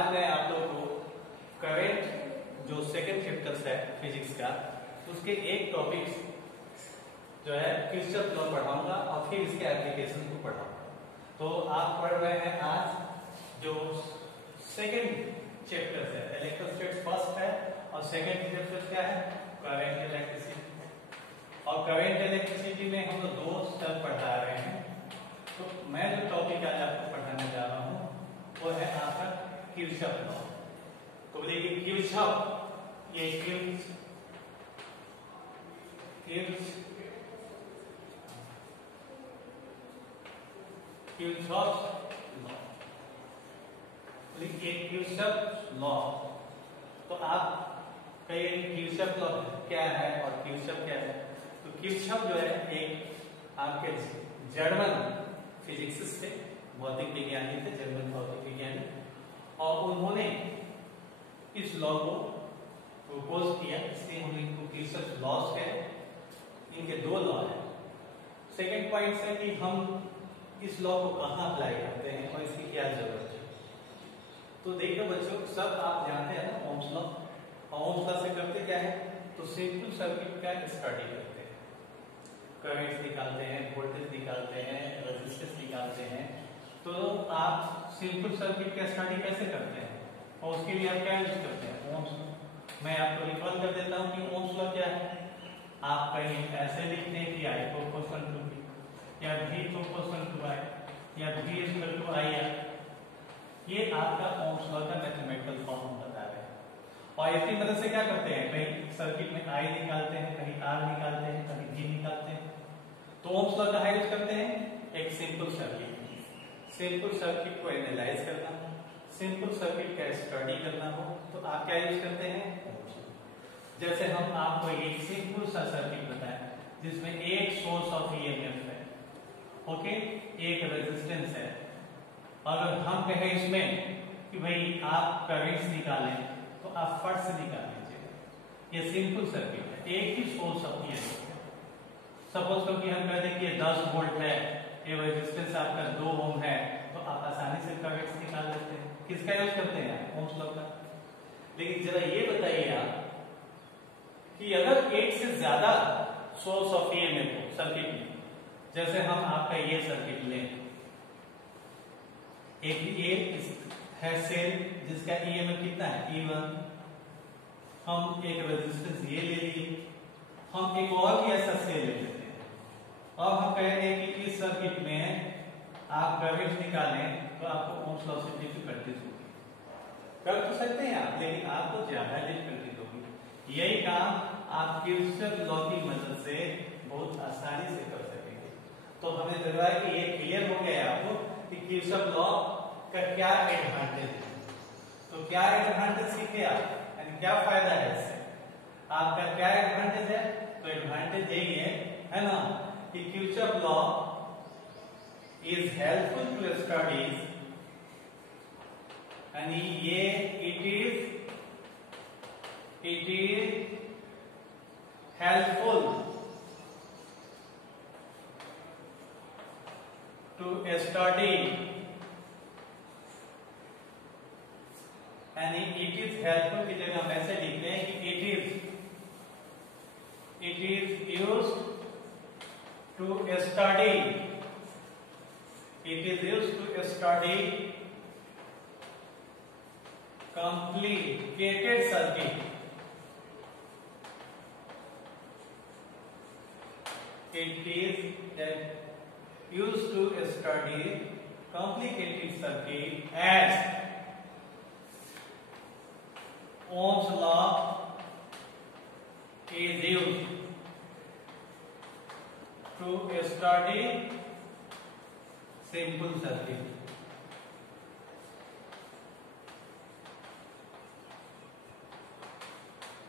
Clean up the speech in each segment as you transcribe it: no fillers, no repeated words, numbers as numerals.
आज मैं आप लोगों को करंट जो सेकंड चैप्टर है फिजिक्स का उसके एक टॉपिक जो है किरचॉफ लॉ पढ़ाऊंगा और फिर इसके एप्लीकेशन को पढ़ाऊंगा। तो आप पढ़ रहे हैं आज जो सेकंड चैप्टर है इलेक्ट्रोस्टैटिक्स फर्स्ट है और सेकंड चैप्टर क्या है करंट इलेक्ट्रिसिटी। और करंट इलेक्ट्रिसिटी में हम लोग दो स्टेप पढ़ा रहे हैं। तो मैं जो टॉपिक आज आपको पढ़ाने जा रहा हूँ वो है आपका किरचॉफ लॉ। तो बोलिए किरचॉफ ये किरचॉफ लॉ। तो आप कहिए किरचॉफ लॉ क्या है और किरचॉफ क्या है। तो किरचॉफ जो है एक आपके जर्मन फिजिक्सिस्ट थे, भौतिक विज्ञानी थे, जर्मन भौतिक विज्ञानी, और उन्होंने इस लॉ को प्रपोज किया, इसलिए हम इनको किरचॉफ लॉज कहें। इनके दो लॉ है। सेकंड पॉइंट है कि हम इस लॉ को कहाँ अप्लाई करते हैं और इसकी क्या जरूरत है। तो देखो बच्चों, सब आप जानते हैं ना ओम्स लॉ। ओम्स लॉ से करते क्या है, तो सिंपल सर्किट का स्टडी करते हैं, करंट निकालते हैं, वोल्टेज निकालते हैं, रेजिस्टेंस निकालते हैं। तो आप सिंपल सर्किट का स्टडी कैसे करते हैं और उसके लिए आप क्या यूज करते हैं, ओम्स लॉ। मैं आपको रिकॉल कर देता हूँ कि ओम्स लॉ क्या है। आप कहीं ऐसे लिखते हैं कि I प्रोपोर्शनल टू V या V प्रोपोर्शनल टू I या V इक्वल टू IR। ये आपका ओम्स लॉ का मैथमेटिकल फॉर्म बता रहे हैं। और इसी मदद से क्या करते हैं, कहीं सर्किट में I निकालते हैं, कहीं R निकालते हैं, कहीं G निकालते हैं। तो ओम्स लॉ का यूज करते हैं एक सिंपल सर्किट को एनालाइज करना हो, सिंपल सर्किट का स्टडी करना हो तो आप क्या यूज करते हैं, ओम्स लॉ। जैसे हम आपको एक सिंपल सा सर्किट बताएं जिसमें एक सोर्स ऑफ ईएमएफ है, ओके, एक रेजिस्टेंस है। अगर हम कहें इसमें कि भाई आप करंट्स निकालें तो आप फट से निकाल लीजिए। ये सिंपल सर्किट है, एक ही सोर्स ऑफ ईएमएफ है। सपोज करो कि हम कह दें कि ये 10 वोल्ट है, ये रेजिस्टेंस आपका 2 ओम है, तो आप आसानी से करंट्स निकाल लेते हैं। किसका यूज करते हैं, ओम्स लॉ का। लेकिन जरा ये बताइए आप कि अगर एक से ज्यादा सोर्स ऑफ ईएमएफ हो सर्किट में, जैसे हम आपका ये सर्किट लें, एक है सेल जिसका ईएमएफ कितना है, E1। हम एक रेजिस्टेंस ये ले लिए, हम एक और भी ऐसा सेल ले लेते हैं और हम कह रहे हैं कि इस सर्किट में आप करंट निकालें तो आपको ओम्स लॉ से डिफिकल्टीज होगी। कर तो सकते हैं आप, लेकिन आपको ज्यादा डिफिकल्टीज होगी। यही काम आप किरचॉफ लॉ की मदद से बहुत आसानी से कर सकेंगे। तो हमने बताया कि ये क्लियर हो गया आपको कि किरचॉफ लॉ का क्या एडवांटेज है। तो क्या एडवांटेज सीखे आप, यानी क्या फायदा है इससे, आपका क्या एडवांटेज है। तो एडवांटेज यही है ना, कि Kirchhoff law is helpful to studies, यानी ये it is helpful to study, यानी it is helpful की जगह हम ऐसे लिखते हैं कि it is used to study, it is used to study complicated circuit. It is used to study complicated circuit as Ohm's law is used to study simple circuit.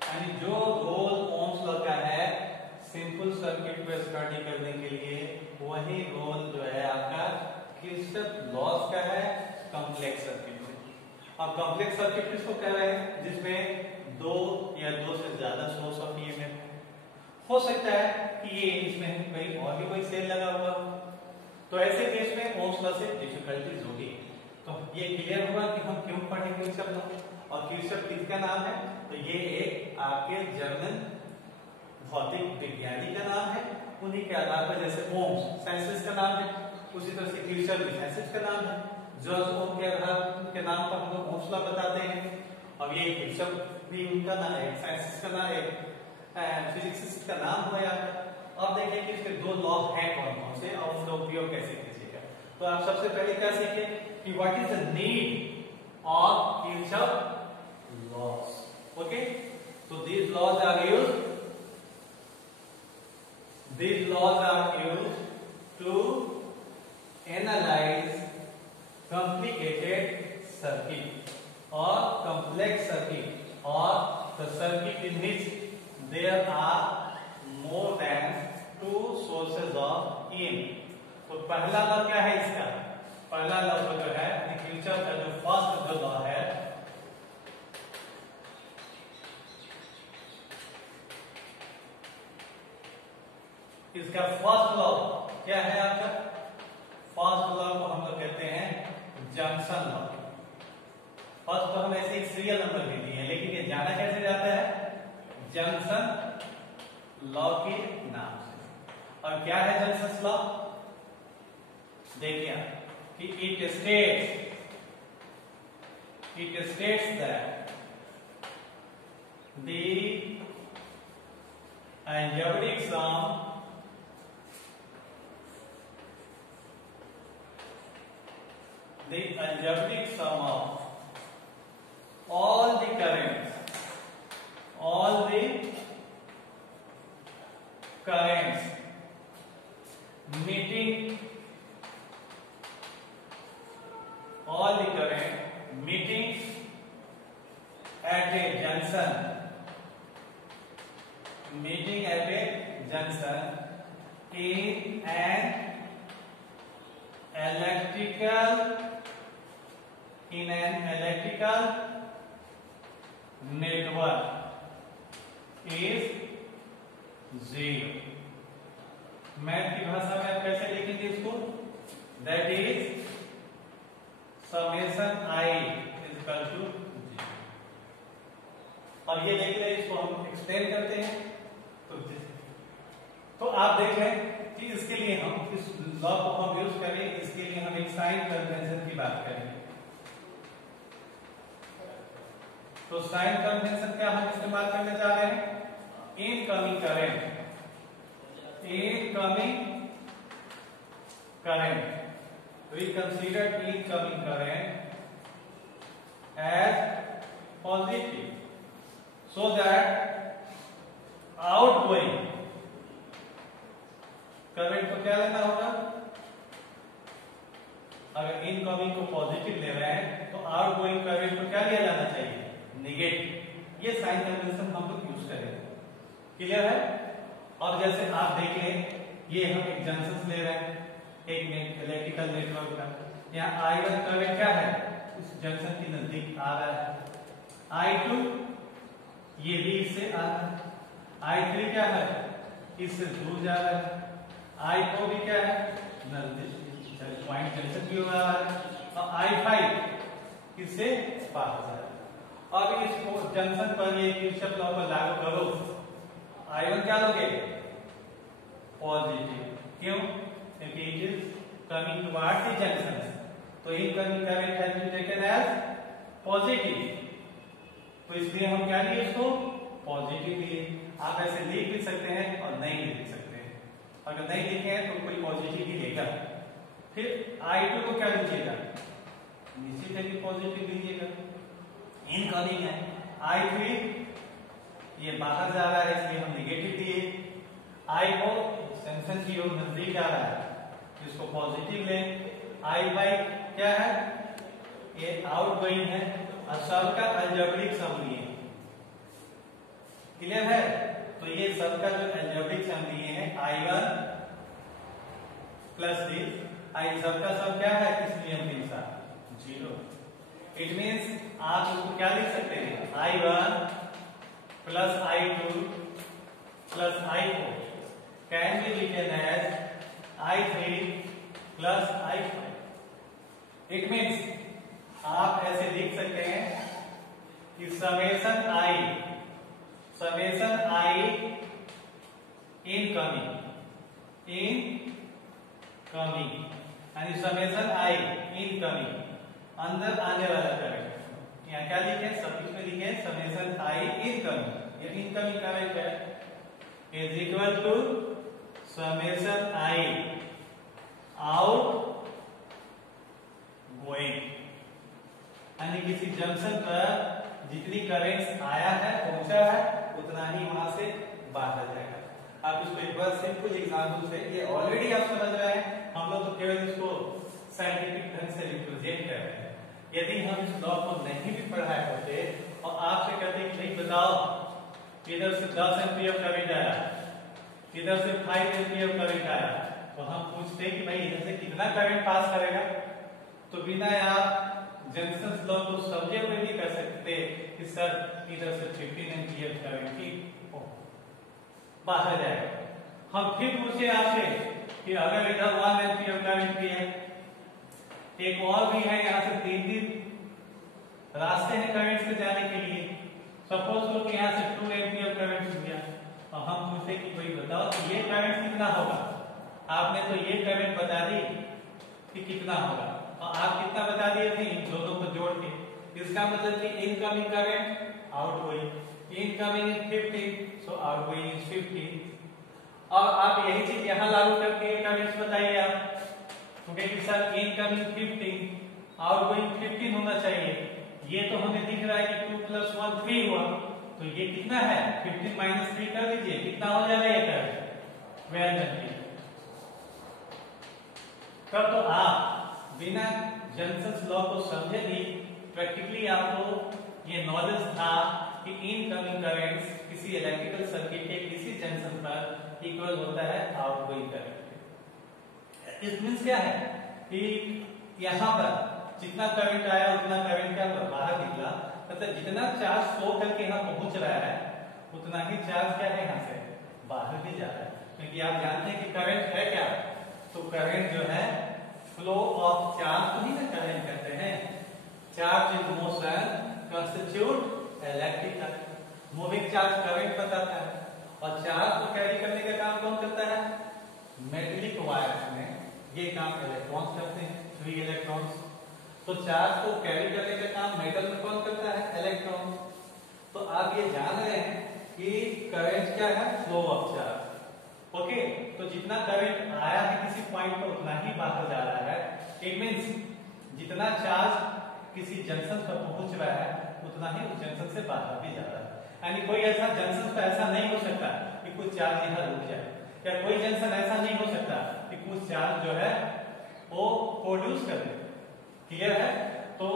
यानी जो role Ohm's law का है simple circuit को study करने के लिए, वही role जो है आपका किरचॉफ लॉज का है कॉम्प्लेक्स सर्किट में। और कॉम्प्लेक्स सर्किट किसको कह रहे हैं, जिसमें दो या दो से ज्यादा सोर्स ऑफ ईएमएफ हो सकता है कि ये इसमें कहीं और भी कोई सेल लगा हुआ हो। तो ऐसे केस में ओम्स लॉ से डिफिकल्टीज होगी। तो ये क्लियर हुआ कि हम क्यों पढ़े क्यूसेप लॉ? और क्यूसेप किसका नाम है? तो ये एक आपके जर्मन भौतिक विज्ञानी का नाम है। उन्हीं के आधार पर जैसे ओम्स साइंटिस्ट का नाम है, उसी तरह से क्यूसेप भी साइंटिस्ट का नाम है। जॉर्ज ओम के आधार के नाम पर हम लोग ओम्स लॉ बताते हैं। अब ये क्यूसेप भी उनका नाम है, साइंटिस्ट का नाम है, फिजिक्सिस्ट का नाम हुआ यार। अब देखिए कि इसके दो लॉ हैं कौन कौन से और उनका उपयोग कैसे कीजिएगा। तो आप सबसे पहले क्या सीखे कि what is the need of क्यूसेप लॉज। ओके, तो these laws are used to analyze complicated circuit or complex circuit or the circuit in which there are more than two sources of EM। तो पहला law क्या है इसका? पहला law जो है क्यूसेप का जो फर्स्ट जो लॉ है, इसका फर्स्ट लॉ क्या है आपका? फर्स्ट लॉ को हम लोग कहते हैं जंक्शन लॉ। फर्स्ट तो हम ऐसे एक सीरियल नंबर भी दिए हैं, लेकिन ये जाना कैसे जाता है? जंक्शन लॉ के नाम से। और क्या है जंक्शन लॉ? देखिए कि it states that the algebraic sum of all the currents meeting at a junction in an electrical network is zero। मैथ की भाषा में आप कैसे लिखेंगे इसको? That is summation I is equal to 0। और ये देख रहे इसको हम एक्सप्लेन करते हैं। तो आप देख रहे हैं कि इसके लिए हम इस लॉ को हम यूज करें, इसके लिए हम एक साइन कन्वेंशन की बात करेंगे। तो साइन कन्वेंशन क्या हम इस्तेमाल करने जा रहे हैं? Incoming current we consider incoming current as positive so that outgoing current को क्या लेना होगा? अगर इनकमिंग को पॉजिटिव ले रहे हैं तो आउटगोइंग करंट को क्या लिया जाना चाहिए? नेगेटिव। ये साइन कन्वेंशन हम लोग यूज करेंगे। क्लियर है? अब जैसे आप देख लें, ये हम एक जंक्शन ले रहे हैं एक इलेक्ट्रिकल नेटवर्क का। यहाँ I1 करंट क्या है? इस जंक्शन के नजदीक आ रहा है। I2 ये भी इससे आ रहा है। I3 क्या है? इससे दूर जा रहा है। I4 भी क्या है? नजदीक पॉइंट जंक्शन भी हो रहा है। और I5 इससे बाहर जा रहा है। अब इस जंक्शन पर ये क्यूसेप लॉ को लागू करो। I1 क्या लोगे? पॉजिटिव। क्यों? क्योंकि it is coming towards the junction, तो incoming current has been taken as positive. तो इसलिए हम क्या लिए इसको? पॉजिटिव लिए। आप ऐसे लिख भी सकते हैं और नहीं भी लिख सकते हैं। अगर नहीं लिखे हैं तो कोई पॉजिटिव ही लेगा। फिर I2 को क्या लीजिएगा? निश्चित है कि पॉजिटिव लीजिएगा, इनकमिंग है। I3 ये बाहर जा रहा है इसलिए हम नेगेटिव दिए। I4 जंक्शन की ओर नजदीक आ रहा है, इसको पॉजिटिव लें। I5 क्या है? ये आउटगोइंग है और सबका अलजेब्रिक सम लिए। क्लियर है? तो ये सबका जो अलजेब्रिक सम लिए हैं I1 प्लस दिस, I सबका सम क्या है इस नियम के अनुसार? 0। इट मींस आप इसको क्या लिख सकते हैं? I1 plus I2 plus I4 can be written as I3 plus I5। It means आप ऐसे लिख सकते हैं कि समेशन आई इनकमिंग यानी समेशन आई इनकमिंग अंदर आने वाला करंट। यहाँ क्या लिखे, सब कुछ में लिखे समेशन आई इनकमिंग, ये इनकमिंग करंट है, is equal to summation I outgoing, यानी किसी जंक्शन पर जितनी करंट आया है पहुंचा है उतना ही वहां से बाहर जाएगा। आप इसको एक बार सिंपल एग्जांपल से, ये ऑलरेडी आप समझ रहे हैं, हम लोग तो केवल इसको साइंटिफिक ढंग से रिप्रेजेंट कर रहे हैं। यदि हम इस लॉ को नहीं भी पढ़ाए होते और आपसे कहते कि नहीं बताओ इधर से 10 एम्पीयर करंट आया, इधर से 5 एम्पीयर करंट आया, तो हम पूछते कि भाई इधर से कितना करंट पास करेगा, तो बिना आप जंक्शन लॉ को समझे हुए भी कर सकते कि सर इधर से 15 एम्पीयर करंट ही बाहर जाएगा। हम फिर पूछे आपसे कि अगर इधर 1 एम्पीयर करंट भी है, एक और भी है, यहाँ से 3 रास्ते हैं करंट से जाने के लिए, सपोज करो कि यहाँ से 2 एम्पीयर करंट हो गया, और हम पूछते कि भाई बताओ ये करंट कितना होगा। आपने तो ये करंट बता दी कि कितना होगा, और आप कितना बता दिए थे इन दोनों को जोड़ के, इसका मतलब कि incoming current outgoing, incoming is 50 so outgoing is 50। और आप यही चीज यहाँ लागू करके करंट बताइए आप, क्योंकि कि सर इनकमिंग 50 आउटगोइंग 15 होना चाहिए, ये तो हमें दिख रहा है कि 2 + 1 3 हुआ, तो ये कितना है 15 - 3 कर दीजिए, कितना हो जाएगा ये करंट 12 एम्पीयर। तब तो आप बिना जंक्शन लॉ को समझे भी प्रैक्टिकली आपको ये नॉलेज था कि इनकमिंग करंट किसी इलेक्ट्रिकल सर्किट के किसी जंक्शन पर इक्वल होता है आउटगोइंग करंट। इस मींस क्या है कि यहाँ पर जितना करंट आया उतना करंट क्या बाहर निकला, मतलब जितना चार्ज फ्लो करके यहाँ पहुंच रहा है उतना ही चार्ज क्या है यहाँ से बाहर भी जा रहा है। क्योंकि आप जानते हैं कि करंट है क्या, तो करंट जो है फ्लो ऑफ चार्ज को ही ना करंट कहते हैं। Charge in motion constitute electrical, moving charge current बताता है, और चार्ज को कैरी करने का काम कौन करता है, मेटेलिक वायर्स में ये काम इलेक्ट्रॉन्स करते हैं, 3 इलेक्ट्रॉन्स। तो चार्ज को कैरी करने का काम मेटल में कौन करता है, इलेक्ट्रॉन। तो आप ये जान रहे हैं कि करंट क्या है, फ्लो ऑफ चार्ज। ओके, तो जितना करंट आया है किसी पॉइंट पर उतना ही बाहर जा रहा है। इट मींस जितना चार्ज किसी जंक्शन पर पहुंच रहा है उतना ही उस जंक्शन से बाहर भी जा रहा है। यानी कोई ऐसा जंक्शन पर ऐसा नहीं हो सकता कि कुछ चार्ज यहाँ रुक जाए, या कोई जंक्शन ऐसा नहीं हो सकता कि कुछ चार्ज जो है वो प्रोड्यूस कर दे। क्लियर है? तो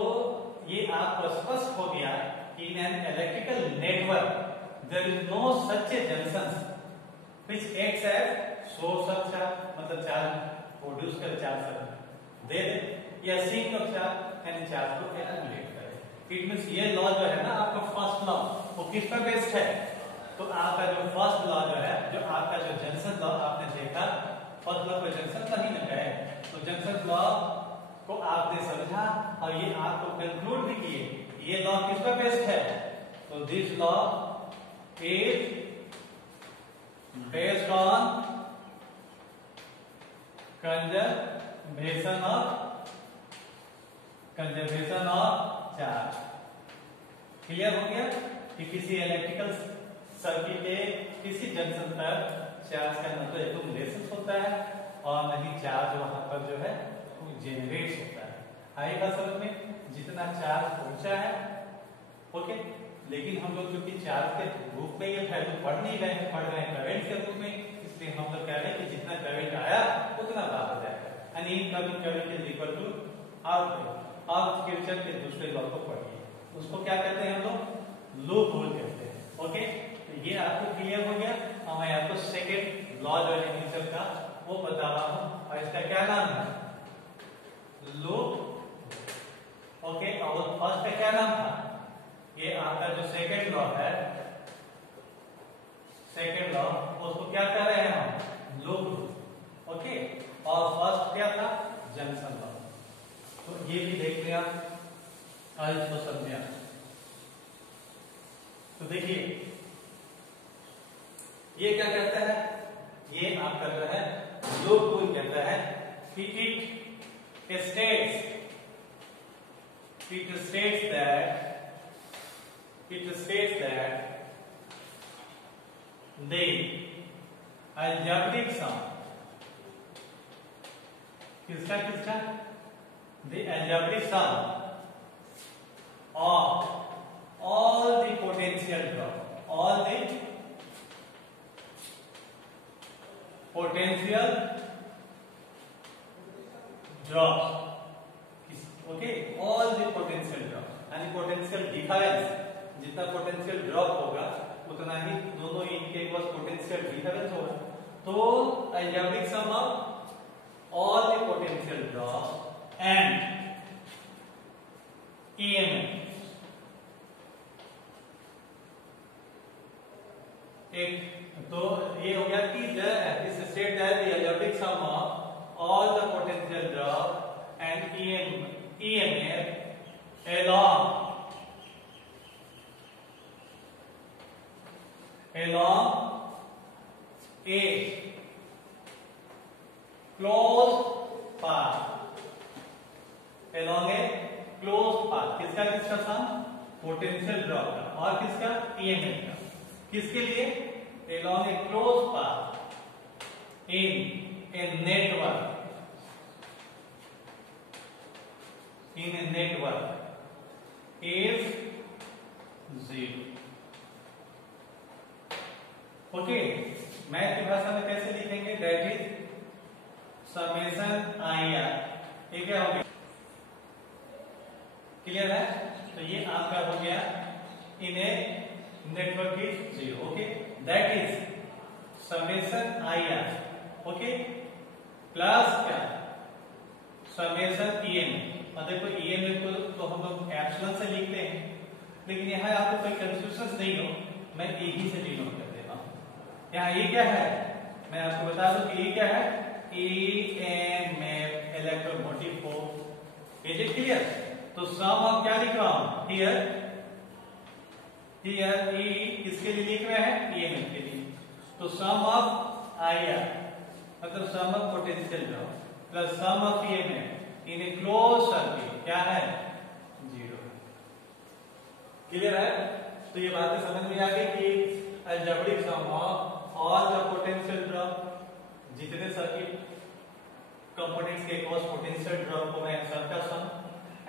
ये आपको स्पष्ट हो गया कि in an electrical network there is no such a junction which acts as source of charge, मतलब चार्ज प्रोड्यूस कर चार्ज दे दे या सिंक ऑफ चार्ज यानी चार्ज को एक्यूमुलेट करे। इट मींस ये लॉ जो है ना आपका फर्स्ट लॉ वो किस पर बेस्ड है, तो आपका जो फर्स्ट लॉ जो है, जो आपका जो जंक्शन लॉ आपने देखा, फर्स्ट लॉ को जंक्शन नहीं लगा है, तो जंक्शन लॉ को आपने समझा और ये आपको कंक्लूड भी किए ये लॉ किस पर बेस्ड है। तो this law is based on conservation of charge। Clear हो गया कि किसी इलेक्ट्रिकल सर्किट के किसी जंक्शन पर चार्ज का मतलब एक्यूमुलेशन होता है और नहीं चार्ज वहां पर जो है वो जेनरेट होता है। आएगा समझ में, जितना चार्ज पहुंचा है। ओके, लेकिन हम लोग क्योंकि चार्ज के रूप में ये वैल्यू पढ़ नहीं रहे हैं, पढ़ रहे हैं करंट के रूप में, इसलिए हम लोग कह रहे हैं कि जितना करंट आया उतना बाहर जाएगा। यानी incoming current is equal to outgoing. अब किरचॉफ के दूसरे लॉ को पढ़िए, उसको क्या कहते हैं हम लोग, लूप रूल कहते हैं। ओके, तो ये आपको क्लियर हो गया। और मैं आपको सेकेंड लॉ जो है किरचॉफ का वो बता रहा हूं, और इसका क्या नाम है, लूप। ओके, और फर्स्ट का क्या नाम था, ये आपका जो सेकेंड लॉ है, सेकेंड लॉ उसको क्या कह रहे हैं हम, लूप रूल। ओके, और फर्स्ट क्या था, जंक्शन लॉ। तो ये भी देख लिया। आज इसको समझे। तो देखिए ये क्या कहता है, ये आप कहता है लूप टूल कहता है कि it states that the algebraic sum, किसका the algebraic sum of all the potential drop, drops, okay, all the potential drops यानी पोटेंशियल डिफरेंस, जितना पोटेंशियल ड्रॉप होगा उतना ही दोनों इनके पास पोटेंशियल डिफरेंस होगा। तो algebraic sum of all the potential drop and EMF, एक तो ये हो गया कि this state that the algebraic sum of all the potential drop and EMF along a closed path, किसका सम, पोटेंशियल ड्रॉप का और किसका EMF का, किसके लिए along a closed path in a network is 0। Okay, math की भाषा में कैसे लिखेंगे, दैट इज समेशन IR, ठीक है, हो गया, क्लियर है। तो ये आपका हो गया in a network is 0, okay, that is summation IR, okay, plus क्या समेशन EMF। और देखो EMF को तो हम लोग एप्सिलॉन से लिखते हैं, लेकिन यहाँ आपको कोई कंफ्यूजन नहीं हो, मैं यही से डिनोट कर देता हूँ। यहाँ ये क्या है, मैं आपको बता दूं कि ये क्या है, EMF electromotive force, is it clear. तो सम ऑफ क्या लिख रहा हूँ हियर E किसके लिए लिख रहे हैं, EMF के लिए। तो सम ऑफ IR मतलब sum of potential drop plus sum of EMF in a close circuit क्या है, 0। क्लियर है। तो ये बातें समझ में आ गई कि algebraic sum of all the potential drop, जितने सर्किट कंपोनेंट्स के क्रॉस पोटेंशियल ड्रॉप को मैं सबका sum,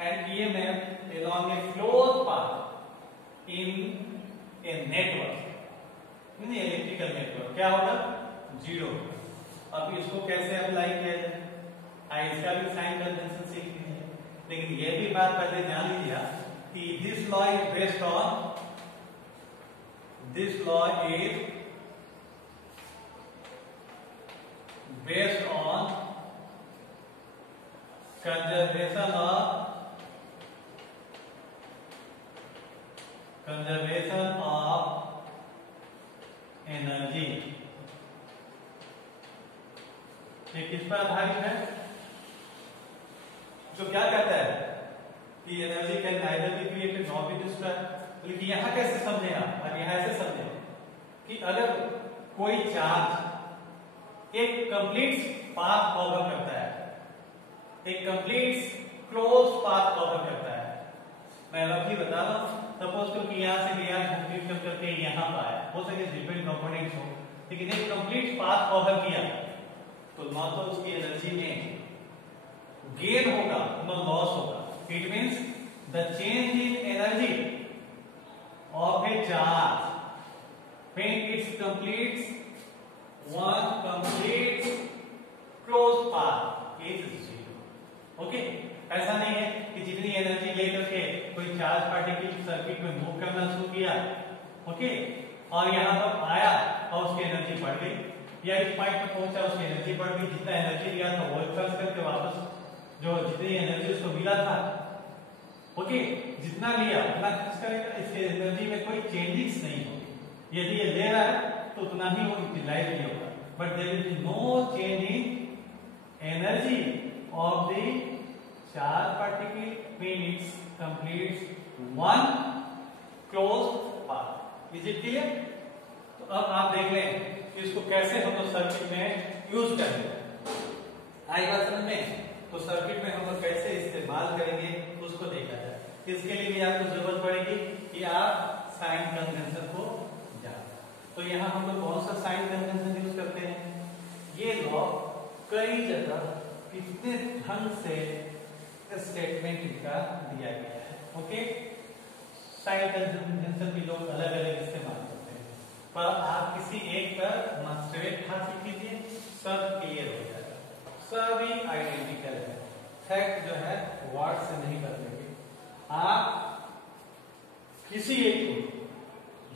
and EMF along a closed path in a network, in electrical network क्या होगा, 0। अब इसको कैसे अप्लाई किया जाए, इसका भी साइन कन्वेंशन सीख लीजिए, लेकिन ये भी बात पहले जान लीजिए कि this law is based on conservation of energy. ये किस पर आधारित है, जो क्या कहता है कि energy can neither be created not be destroyed. लेकिन यहां कैसे समझे आप, और यहां ऐसे समझे कि अगर कोई चार्ज एक कंप्लीट पाथ कवर करता है, एक कंप्लीट क्लोज पाथ कवर करता है, मैं रफली बता रहा हूं, सपोज करो कि यहां से VR कंप्लीट करके यहां पर आया, हो सके डिफरेंट कंपोनेंट्स हो, लेकिन एक कंप्लीट पाथ कवर किया तो ना तो उसकी एनर्जी में गेन होगा ना लॉस होगा। It means the change in energy of A charge when it's completes one complete close path is 0। Okay, ऐसा नहीं है कि जितनी एनर्जी लेकर के कोई चार्ज पार्टिकल सर्किट में मूव करना शुरू किया, ओके, और यहां पर आया और उसकी एनर्जी बढ़ गई, या इस पॉइंट पे पहुंचा उसकी एनर्जी बढ़ गई, जितना एनर्जी लिया था वो खर्च करके वापस जो जितनी एनर्जी उसको मिला था, ओके, जितना लिया उतना खर्च करेगा, इसके एनर्जी में कोई चेंजेस नहीं होगी। यदि ये ले रहा है तो उतना ही वो यूटिलाइज नहीं होगा, but there is no change in energy of the charge particle when it's completes one closed path. Is it clear? तो अब आप देख लें कि इसको कैसे हम लोग सर्किट में यूज करेंगे। आई बात समझ में? तो सर्किट में हम लोग कैसे इस्तेमाल करेंगे उसको देखा जाए। इसके लिए भी आपको जरूरत पड़ेगी कि आप साइन कन्वेंशन को जानें। तो यहाँ हम लोग कौन सा साइन कन्वेंशन यूज करते हैं? ये लॉ कई जगह कितने ढंग से स्टेटमेंट इनका दिया गया है। ओके, साइन कन्वेंशन भी लोग अलग अलग इस्तेमाल करते हैं, पर आप किसी एक पर मास्टरेट हासिल कीजिए, सब क्लियर हो जाएगा, सभी आइडेंटिकल है। फैक्ट जो है वर्ड से नहीं बदलेंगे। आप किसी एक को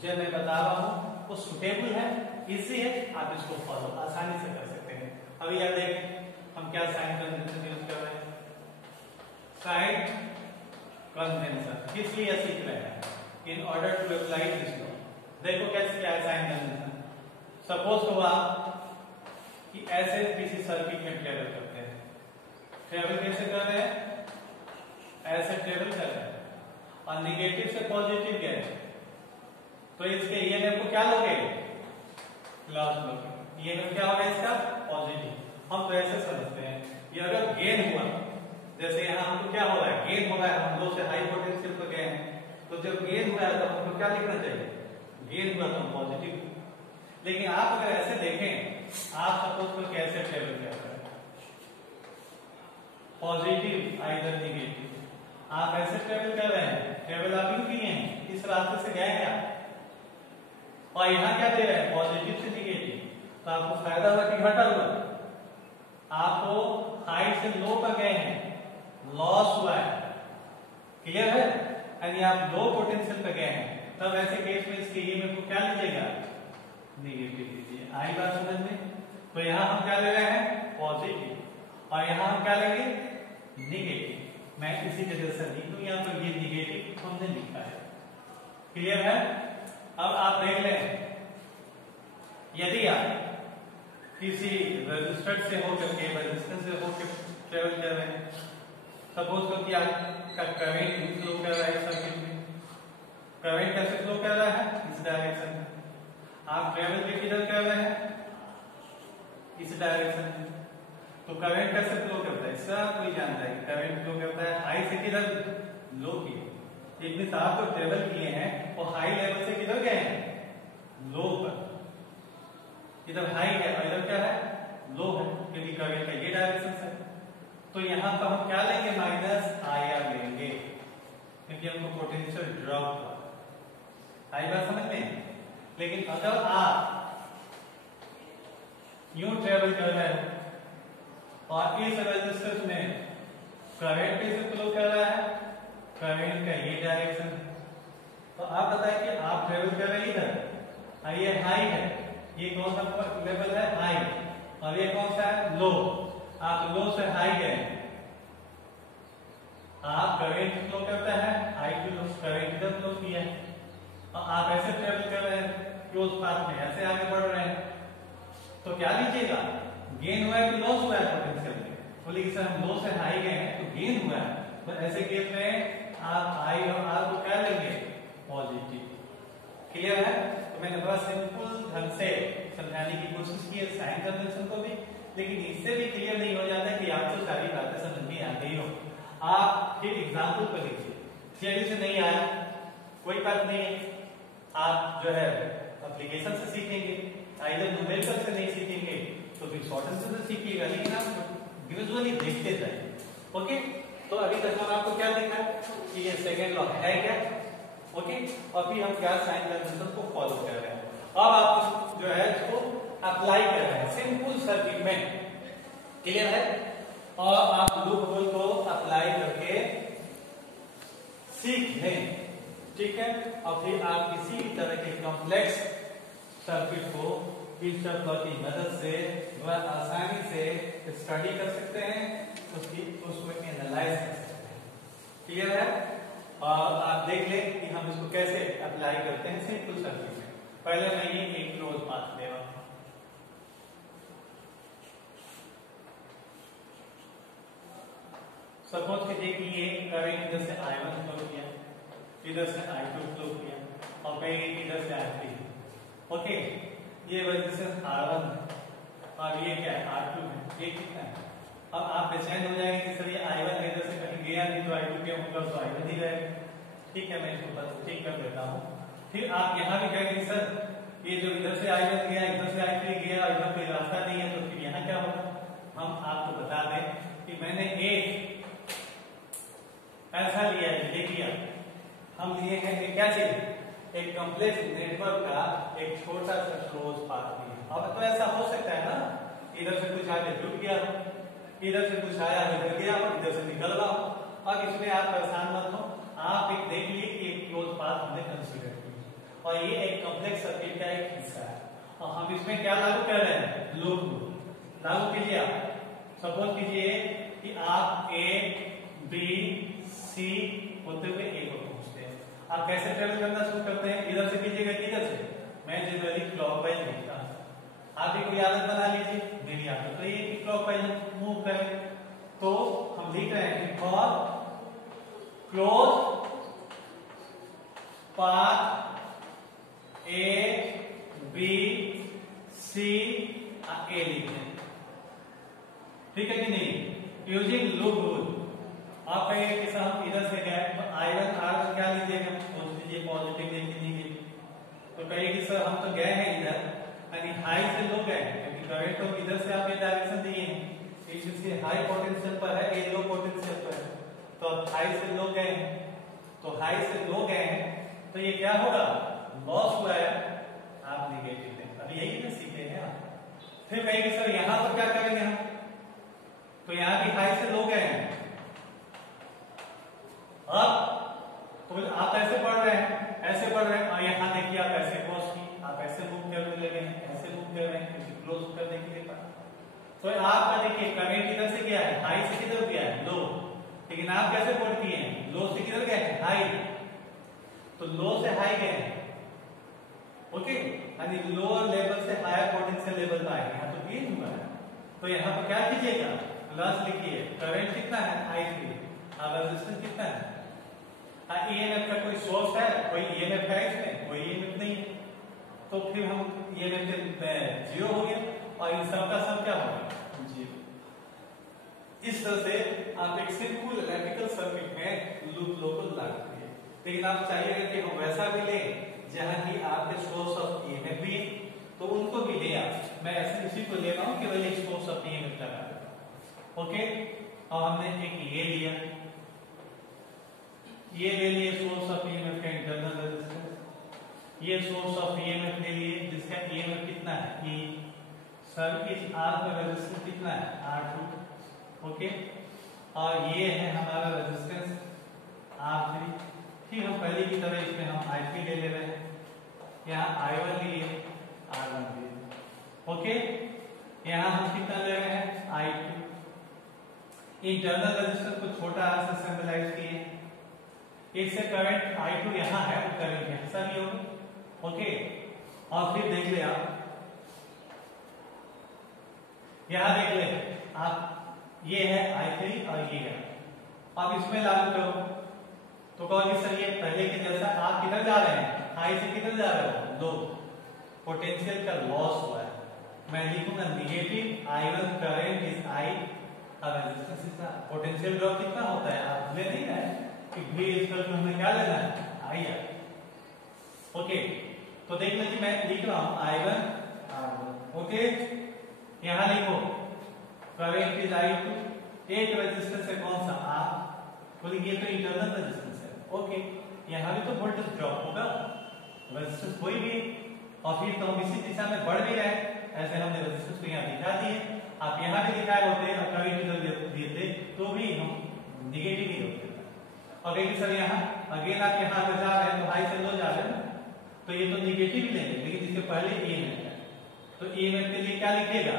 जो मैं बता रहा हूं वो सुटेबल है, इजी है, आप इसको फॉलो आसानी से कर सकते हैं। अभी याद देखें हम क्या साइन कन्वेंशन यूज कर रहे हैं। साइन कन्वेंशन किस लिए सीख रहे हैं? In order to apply this law. देखो कैसे क्या है साइन कन्वेंशन। सपोज तो आप कि ऐसे किसी सर्किट में ट्रेवल करते हैं। ट्रेवल कैसे कर रहे हैं? ऐसे ट्रेवल कर रहे हैं और निगेटिव से पॉजिटिव गए तो इसके ईएमएफ को क्या लोगे? प्लस लोगे। ईएमएफ क्या होगा इसका? पॉजिटिव। हम तो ऐसे समझते हैं ये अगर गेन हुआ, जैसे यहाँ हमको क्या हो रहा है? गेन हो रहा है, हम लो से हाई पोटेंशियल पर गए हैं, तो जब गेन हुआ है तो हमको क्या लिखना चाहिए? गेन हुआ तो पॉजिटिव। लेकिन आप अगर ऐसे देखें, आप सपोज को कैसे ट्रेवल कर रहे हैं? Positive either negative. आप ऐसे ट्रेवल कर रहे हैं, ट्रेवल आप यूं किए हैं, इस रास्ते से गए क्या? और यहाँ क्या दे रहे हैं? पॉजिटिव से निगेटिव। तो आपको फायदा हुआ कि घाटा हुआ? आपको हाई से लो पर गए हैं, लॉस हुआ है। क्लियर है? यानी आप लो पोटेंशियल पे गए हैं, तब ऐसे केस में इसके ईएमएफ को क्या लीजिएगा? नेगेटिव लीजिए। आई बात समझ में? तो यहाँ हम क्या ले रहे हैं? पॉजिटिव। और यहाँ हम क्या लेंगे? नेगेटिव। मैं इसी वजह से लिख दूं यहाँ पर, ये नेगेटिव हमने लिखा है। क्लियर है? अब आप देख लें, यदि आप किसी रजिस्टर से होकर के रेजिस्टेंस से होकर ट्रेवल कर रहे हैं, सपोज करो कि आपका करंट फ्लो कर रहा है सर्किट में। करंट कैसे फ्लो कर रहा है? इस डायरेक्शन में। आप ट्रेवल भी किधर कर रहे हैं? इस डायरेक्शन में। तो करंट कैसे फ्लो करता है? सब कोई जानता है कि करंट फ्लो करता है हाई से किधर? लो की। इतने साफ तो ट्रेवल किए हैं और हाई लेवल से किधर गए हैं? लो पर। इधर हाई है और इधर क्या है? लो है, क्योंकि करंट का ये डायरेक्शन है। तो यहाँ पर हम क्या लेंगे? माइनस IR लेंगे, क्योंकि हमको पोटेंशियल ड्रॉप हुआ। आई बात समझ में? लेकिन अगर आप यूं ट्रेवल कर रहे हैं और इस रेजिस्टेंस में करंट कैसे फ्लो कर रहा है? करंट का ये डायरेक्शन है। तो आप बताएं कि आप ट्रेवल कर रहे हैं इधर, ये हाई है, ये कौन सा लेवल है? हाई। और ये कौन सा है? लो। आप लो से हाई गए, आप करंट फ्लो करता है, हाई टू लो करंट इधर फ्लो किया है, और आप ऐसे ट्रेवल कर रहे हैं क्लोज पाथ में, ऐसे आगे बढ़ रहे हैं, तो क्या लीजिएगा? गेन हुआ है कि लॉस हुआ है पोटेंशियल में? बोले कि सर हम लो से हाई गए हैं तो गेन हुआ है, तो ऐसे केस में आप आई और आर को क्या लेंगे? पॉजिटिव। क्लियर है? तो मैंने बड़ा सिंपल ढंग से समझाने की कोशिश की है साइन कन्वेंशन को भी, लेकिन इससे भी क्लियर नहीं हो जाता कि आपको सारी बातें समझ में आ गई हो। आप फिर एग्जाम्पल पर लिखिए, थियरी से नहीं आया कोई बात नहीं है, आप जो है एप्लीकेशन से सीखेंगे, आइदर न्यूमेरिकल से नहीं सीखेंगे तो फिर शॉर्ट आंसर से सीखिएगा, लेकिन आप विजुअली देखते जाइए। ओके, तो अभी तक हम आपको क्या देखा कि ये सेकेंड लॉ है क्या, ओके, और फिर हम क्या साइन कन्वेंशन को फॉलो कर रहे हैं। अब आप जो है इसको अप्लाई कर रहे हैं सिंपल सर्किट में, क्लियर है, और आप लूप होल को अप्लाई करके सीख लें, ठीक है, और फिर आप किसी भी तरह के कॉम्प्लेक्स सर्किट को किरचॉफ लॉ की मदद से आसानी से स्टडी कर सकते हैं, उसको एनालाइज कर सकते हैं। क्लियर है? और आप देख लें कि हम इसको कैसे अप्लाई करते हैं सिंपल सर्किट में। पहले मैं ये एक क्लोज पाथ ले रहा हूं, सपोज कीजिए कि ये करंट इधर से I1 फ्लो किया, इधर से I2 फ्लो किया और कहीं इधर से I3। ओके, ये रेजिस्टेंस R1 और ये क्या है R2 है, ये कितना है। अब आप बेचैन हो जाएंगे कि सर ये I1 इधर से कहीं गया नहीं तो I2 के ऊपर तो I1 ही रहेगा। ठीक है, मैं इसको बस ठीक कर देता हूँ। फिर आप यहाँ भी कहेंगे सर ये जो इधर से I1 गया, इधर से I3 गया और इधर कोई रास्ता नहीं है, तो फिर यहाँ क्या होगा। हम आपको बता दें कि मैंने एक ऐसा लिया है, देखिए हम लिए हैं क्या चीज, एक कॉम्प्लेक्स नेटवर्क का एक छोटा सा क्लोज पाथ लिया। अब तो ऐसा हो सकता है ना, इधर से कुछ आगे जुड़ गया, इधर से कुछ आया इधर गया, इधर से निकल रहा हो। अब इसमें आप परेशान मत हो, आप एक देख लिए कि एक क्लोज पाथ हमने कंसीडर किया और ये एक कॉम्प्लेक्स सर्किट का एक हिस्सा है और हम इसमें क्या लागू कर रहे हैं, लूप लागू कीजिए। आप सपोज कीजिए कि आप ए बी सी होते हुए ए को पहुंचते हैं। आप कैसे ट्रेवल करना शुरू करते हैं, इधर से कीजिएगा किधर से, मैं जनरली क्लॉकवाइज लिखता हूं, आप भी कोई आदत बना लीजिए, मेरी आदत तो ये कि क्लॉकवाइज मूव करें। तो हम लिख रहे हैं for close path A B C A लिखते हैं, ठीक है कि नहीं, यूजिंग लूप रूल। आप कहेंगे कि साहब इधर से गए तो I1 R1 क्या लीजिएगा, सोच लीजिए पॉजिटिव लेके नहीं, तो कहिए कि सर हम तो गए हैं इधर, यानी हाई से लो गए, क्योंकि करंट तो इधर से आपने डायरेक्शन दिए हैं, इससे हाई पोटेंशियल पर है, ये लो पोटेंशियल पर है, तो अब हाई से लो गए हैं, तो हाई से लो गए हैं तो ये क्या होगा, लॉस हुआ है, आप निगेटिव दें। अभी यही ना सीखे हैं आप। फिर कहेंगे सर यहां पर क्या करेंगे हम, तो यहां भी हाई से लो गए हैं, अब तो आप ऐसे पढ़ रहे हैं, ऐसे पढ़ रहे हैं और यहाँ देखिए आप ऐसे क्रॉस की, आप ऐसे मूव करने लगे हैं, ऐसे मूव कर रहे हैं क्योंकि क्लोज करने के लिए पढ़ा। तो आपका देखिए करंट इधर से गया है, हाई से किधर गया है, लो, लेकिन आप कैसे पढ़ती हैं, लो से किधर गए हैं, हाई, तो लो से हाई गए हैं। ओके, यानी लोअर लेवल से हायर पोटेंशियल लेवल पर आए, यहाँ तो गेन हुआ है। तो यहाँ पर क्या कीजिएगा, प्लस लिखिए, करंट कितना है I3 और रेजिस्टेंस कितना है, ईएमएफ का कोई सोर्स है, कोई ईएमएफ है इसमें, कोई ईएमएफ नहीं है, तो फिर हम ईएमएफ जीरो हो गया और इन सब का सम क्या होगा, जीरो। इस तरह से आप एक सिंपल इलेक्ट्रिकल सर्किट में लूप लो को लागू करिए। लेकिन आप चाहिएगा कि हम वैसा भी लें जहां की आपके सोर्स ऑफ ईएमएफ भी है, तो उनको भी ले आप, मैं ऐसे इसी को ले रहा हूं कि वही एक सोर्स ऑफ ईएमएफ लगा। ओके, और हमने एक ये लिया, ये ले लिए सोर्स ऑफ ईएमएफ का इंटरनल रेजिस्टेंस, ये सोर्स ऑफ ईएमएफ ले लिए जिसका ईएमएफ कितना है E, सर इस R का रेजिस्टेंस कितना है R2। ओके, और ये है हमारा रेजिस्टेंस R3। फिर हम पहले की तरह इसमें हम I3 ले रहे हैं, यहाँ I1 लिए, R1 लिए। ओके, यहाँ हम कितना ले रहे हैं I2। इंटरनल रेजिस्टेंस को छोटा r से सिंबलाइज किए, एक से करंट I2 यहाँ है, तो करंट यहाँ से भी होगा। ओके, और फिर देख ले आप, यहाँ देख ले आप, ये है I3 और ये है, अब इसमें लागू करो तो कहोगे सर ये पहले के जैसा, आप किधर जा रहे हैं, हाई से किधर जा रहे हो, लो, पोटेंशियल का लॉस हुआ है, मैं लिखूंगा negative I1 current is I और resistance is R। Potential drop कितना होता है, आप ले नहीं है कि V इक्वल टू हमें क्या लेना है, IR। ओके, तो देख लीजिए मैं लिख रहा हूं I1 R1। ओके, यहां लिखो करंट इज I2, एक रेजिस्टेंस है कौन सा R, बोलिए ये तो इंटरनल रेजिस्टेंस है। ओके, यहां भी तो वोल्टेज ड्रॉप होगा, रेजिस्टेंस कोई भी, और फिर तो हम इसी दिशा में बढ़ भी रहे, ऐसे हमने रेजिस्टेंस को यहाँ दिखा दिए, आप यहाँ भी दिखाए होते और करंट इधर दिए थे तो भी हम निगेटिव ही होते। और देखिए सर यहाँ अगेन आप यहाँ पे जा रहे हैं तो हाई से लो जा रहे हैं, तो ये तो निगेटिव ही लेंगे, लेकिन इसके पहले ईएमएफ है, तो ईएमएफ के लिए क्या लिखिएगा,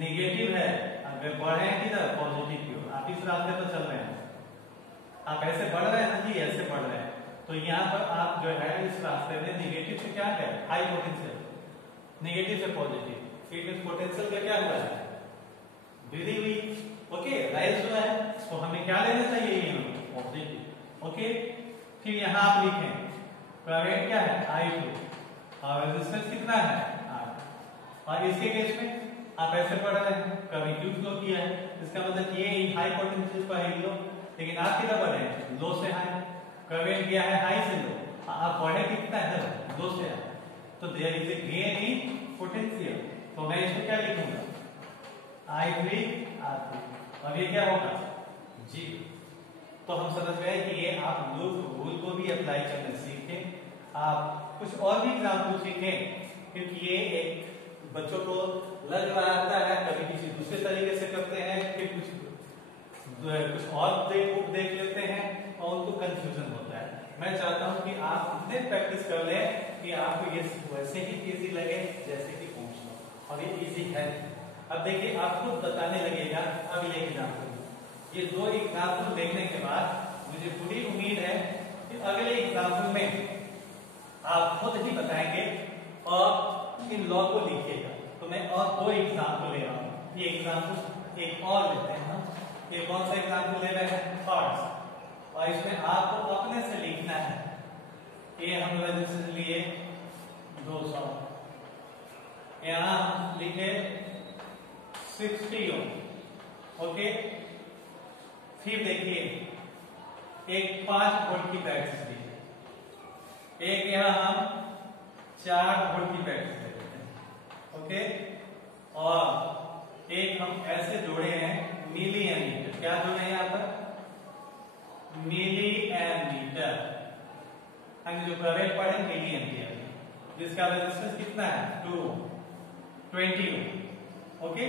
निगेटिव है, अगर बढ़े किधर पॉजिटिव की ओर, आप इस रास्ते पर चल रहे हैं, आप ऐसे बढ़ रहे हैं जी, ऐसे बढ़ रहे हैं, तो यहाँ पर आप जो है इस रास्ते में निगेटिव से क्या है, हाई पोटेंशियल, निगेटिव से पॉजिटिव, इट मींस पोटेंशियल का क्या हुआ है, वृद्धि हुई। ओके, राइज हुआ है तो हमें क्या लेना चाहिए, ये पॉजिटिव। ओके, फिर यहाँ आप लिखें करंट क्या है I2 और रेजिस्टेंस कितना है R। और इसके केस में आप ऐसे पढ़ रहे हैं कभी क्यू फ्लो किया है, इसका मतलब ये हाई पोटेंशियल पर है लो, लेकिन आप कितना पढ़ रहे हैं लो से हाई, करंट क्या है हाई से लो, आप पढ़े कितना है लो से हाई, तो there is a gain in potential. तो मैं इसको क्या लिखूंगा I3 R3 और ये क्या होगा जी। तो हम समझ गए कि ये आप रूल को भी अप्लाई करना सीखें, आप कुछ और भी एग्जाम्पल सीखें, क्योंकि ये एक बच्चों को लग रहा है कभी किसी दूसरे तरीके से करते हैं, फिर कुछ और देख लेते हैं और उनको कंफ्यूजन होता है। मैं चाहता हूं कि आप इतने प्रैक्टिस कर लें कि आपको ये वैसे ही इजी लगे जैसे कि पूछ लो, और ये इजी है। अब देखिए आपको बताने लगेगा अगले एग्जाम्पल, ये दो एग्जाम्पल देखने के बाद मुझे पूरी उम्मीद है कि अगले एग्जाम्पल में आप खुद ही बताएंगे और इन लॉ को लिखिएगा। तो मैं और दो एग्जाम्पल ले रहा हूँ, ये एग्जाम्पल एक और लेते हैं हम। ये कौन सा एग्जाम्पल ले रहे हैं थॉट्स, और इसमें आपको अपने से लिखना है। ये हम रजिस्टर लिए 200, यहाँ लिखे 60 ओम। ओके, फिर देखिए एक 5 वोल्ट की बैटरी ली, एक यहाँ हम 4 वोल्ट की बैटरी ले लेते हैं। ओके, और एक हम ऐसे जोड़े हैं मिली एमीटर, क्या जोड़े हैं यहाँ पर मिली एमीटर, हम जो करंट पढ़े मिली एमीटर, जिसका रेजिस्टेंस कितना है 20 ओम। ओके,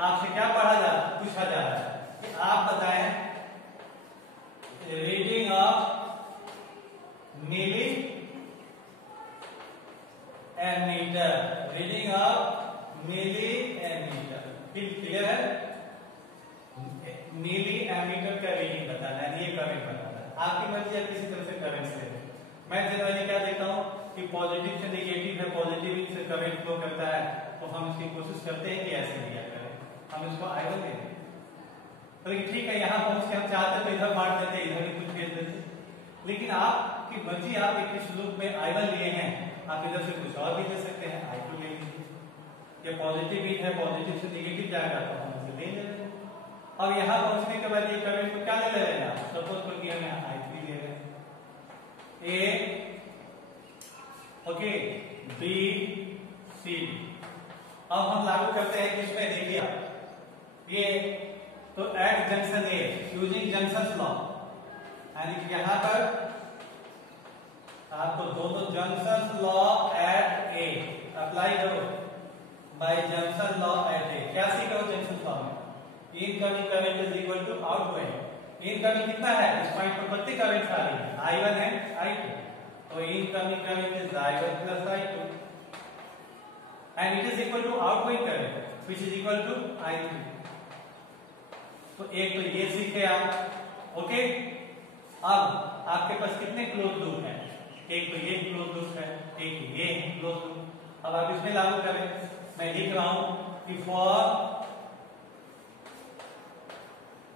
आपसे क्या पूछा जा रहा है कि आप बताएं reading of milliammeter, reading of milliammeter, clear है? मिली एमीटर का रीडिंग बताना है, ये करंट बताना है, आपकी मर्जी है किसी तरह से करंट से। मैं जनरली क्या देखता हूँ कि पॉजिटिव से नेगेटिव है, पॉजिटिव से करंट फ्लो करता है, तो हम इसकी कोशिश करते हैं कि ऐसे लिया करें, हम इसको I1 दे दें। तो ठीक है, यहाँ पहुंच के हम चाहते तो इधर मार देते, इधर भी कुछ भेज देते, लेकिन आपकी मर्जी, आप इस लूप में I1 लिए हैं, आप इधर से कुछ और भी ले सकते हैं, I2 ले लीजिए, ये पॉजिटिव ही है, पॉजिटिव से नेगेटिव जाएगा तो हम इसे ले लेंगे। और यहाँ पहुंचने के बाद ये करंट को क्या ले रहे हैं, सपोज कर दिया मैं I3 ले रहे हैं, A ओके B C। अब हम लागू करते हैं किसमें, देखिए आप ये तो at junction A using junction law, यानी कि यहाँ पर आपको दोनों junction law at A apply करो, by junction law at A. क्या सीखो जंक्शन लॉ में, incoming current is equal to outgoing. Incoming कितना है, इस पॉइंट पर कितनी करंट आ रही है I1 एंड I2, तो incoming current is I1 plus I2 and it is equal to outgoing current which is equal to I3। तो एक तो ये सीखे आप। ओके, अब आपके पास कितने क्लोज लूप हैं, एक तो ये क्लोज लूप है, एक ये क्लोज लूप। अब आप इसमें लागू करें, मैं लिख रहा हूं कि फॉर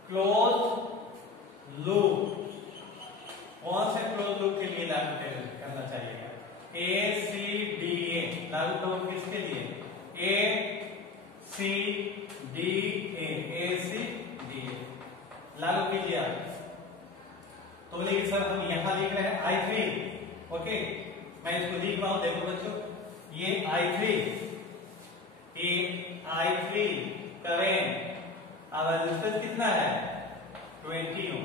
क्लोज लूप, कौन से क्लोज लूप के लिए लागू करना चाहिए, A C D A लागू करो किसके लिए, A C D A, A C D A लागू कीजिए आप। तो बोले सर हम यहां लिख रहे हैं I3, ओके मैं इसको लिख रहा हूं, देखो बच्चों ये I3 करेंट, अब रेजिस्टेंस कितना है 20 ओम,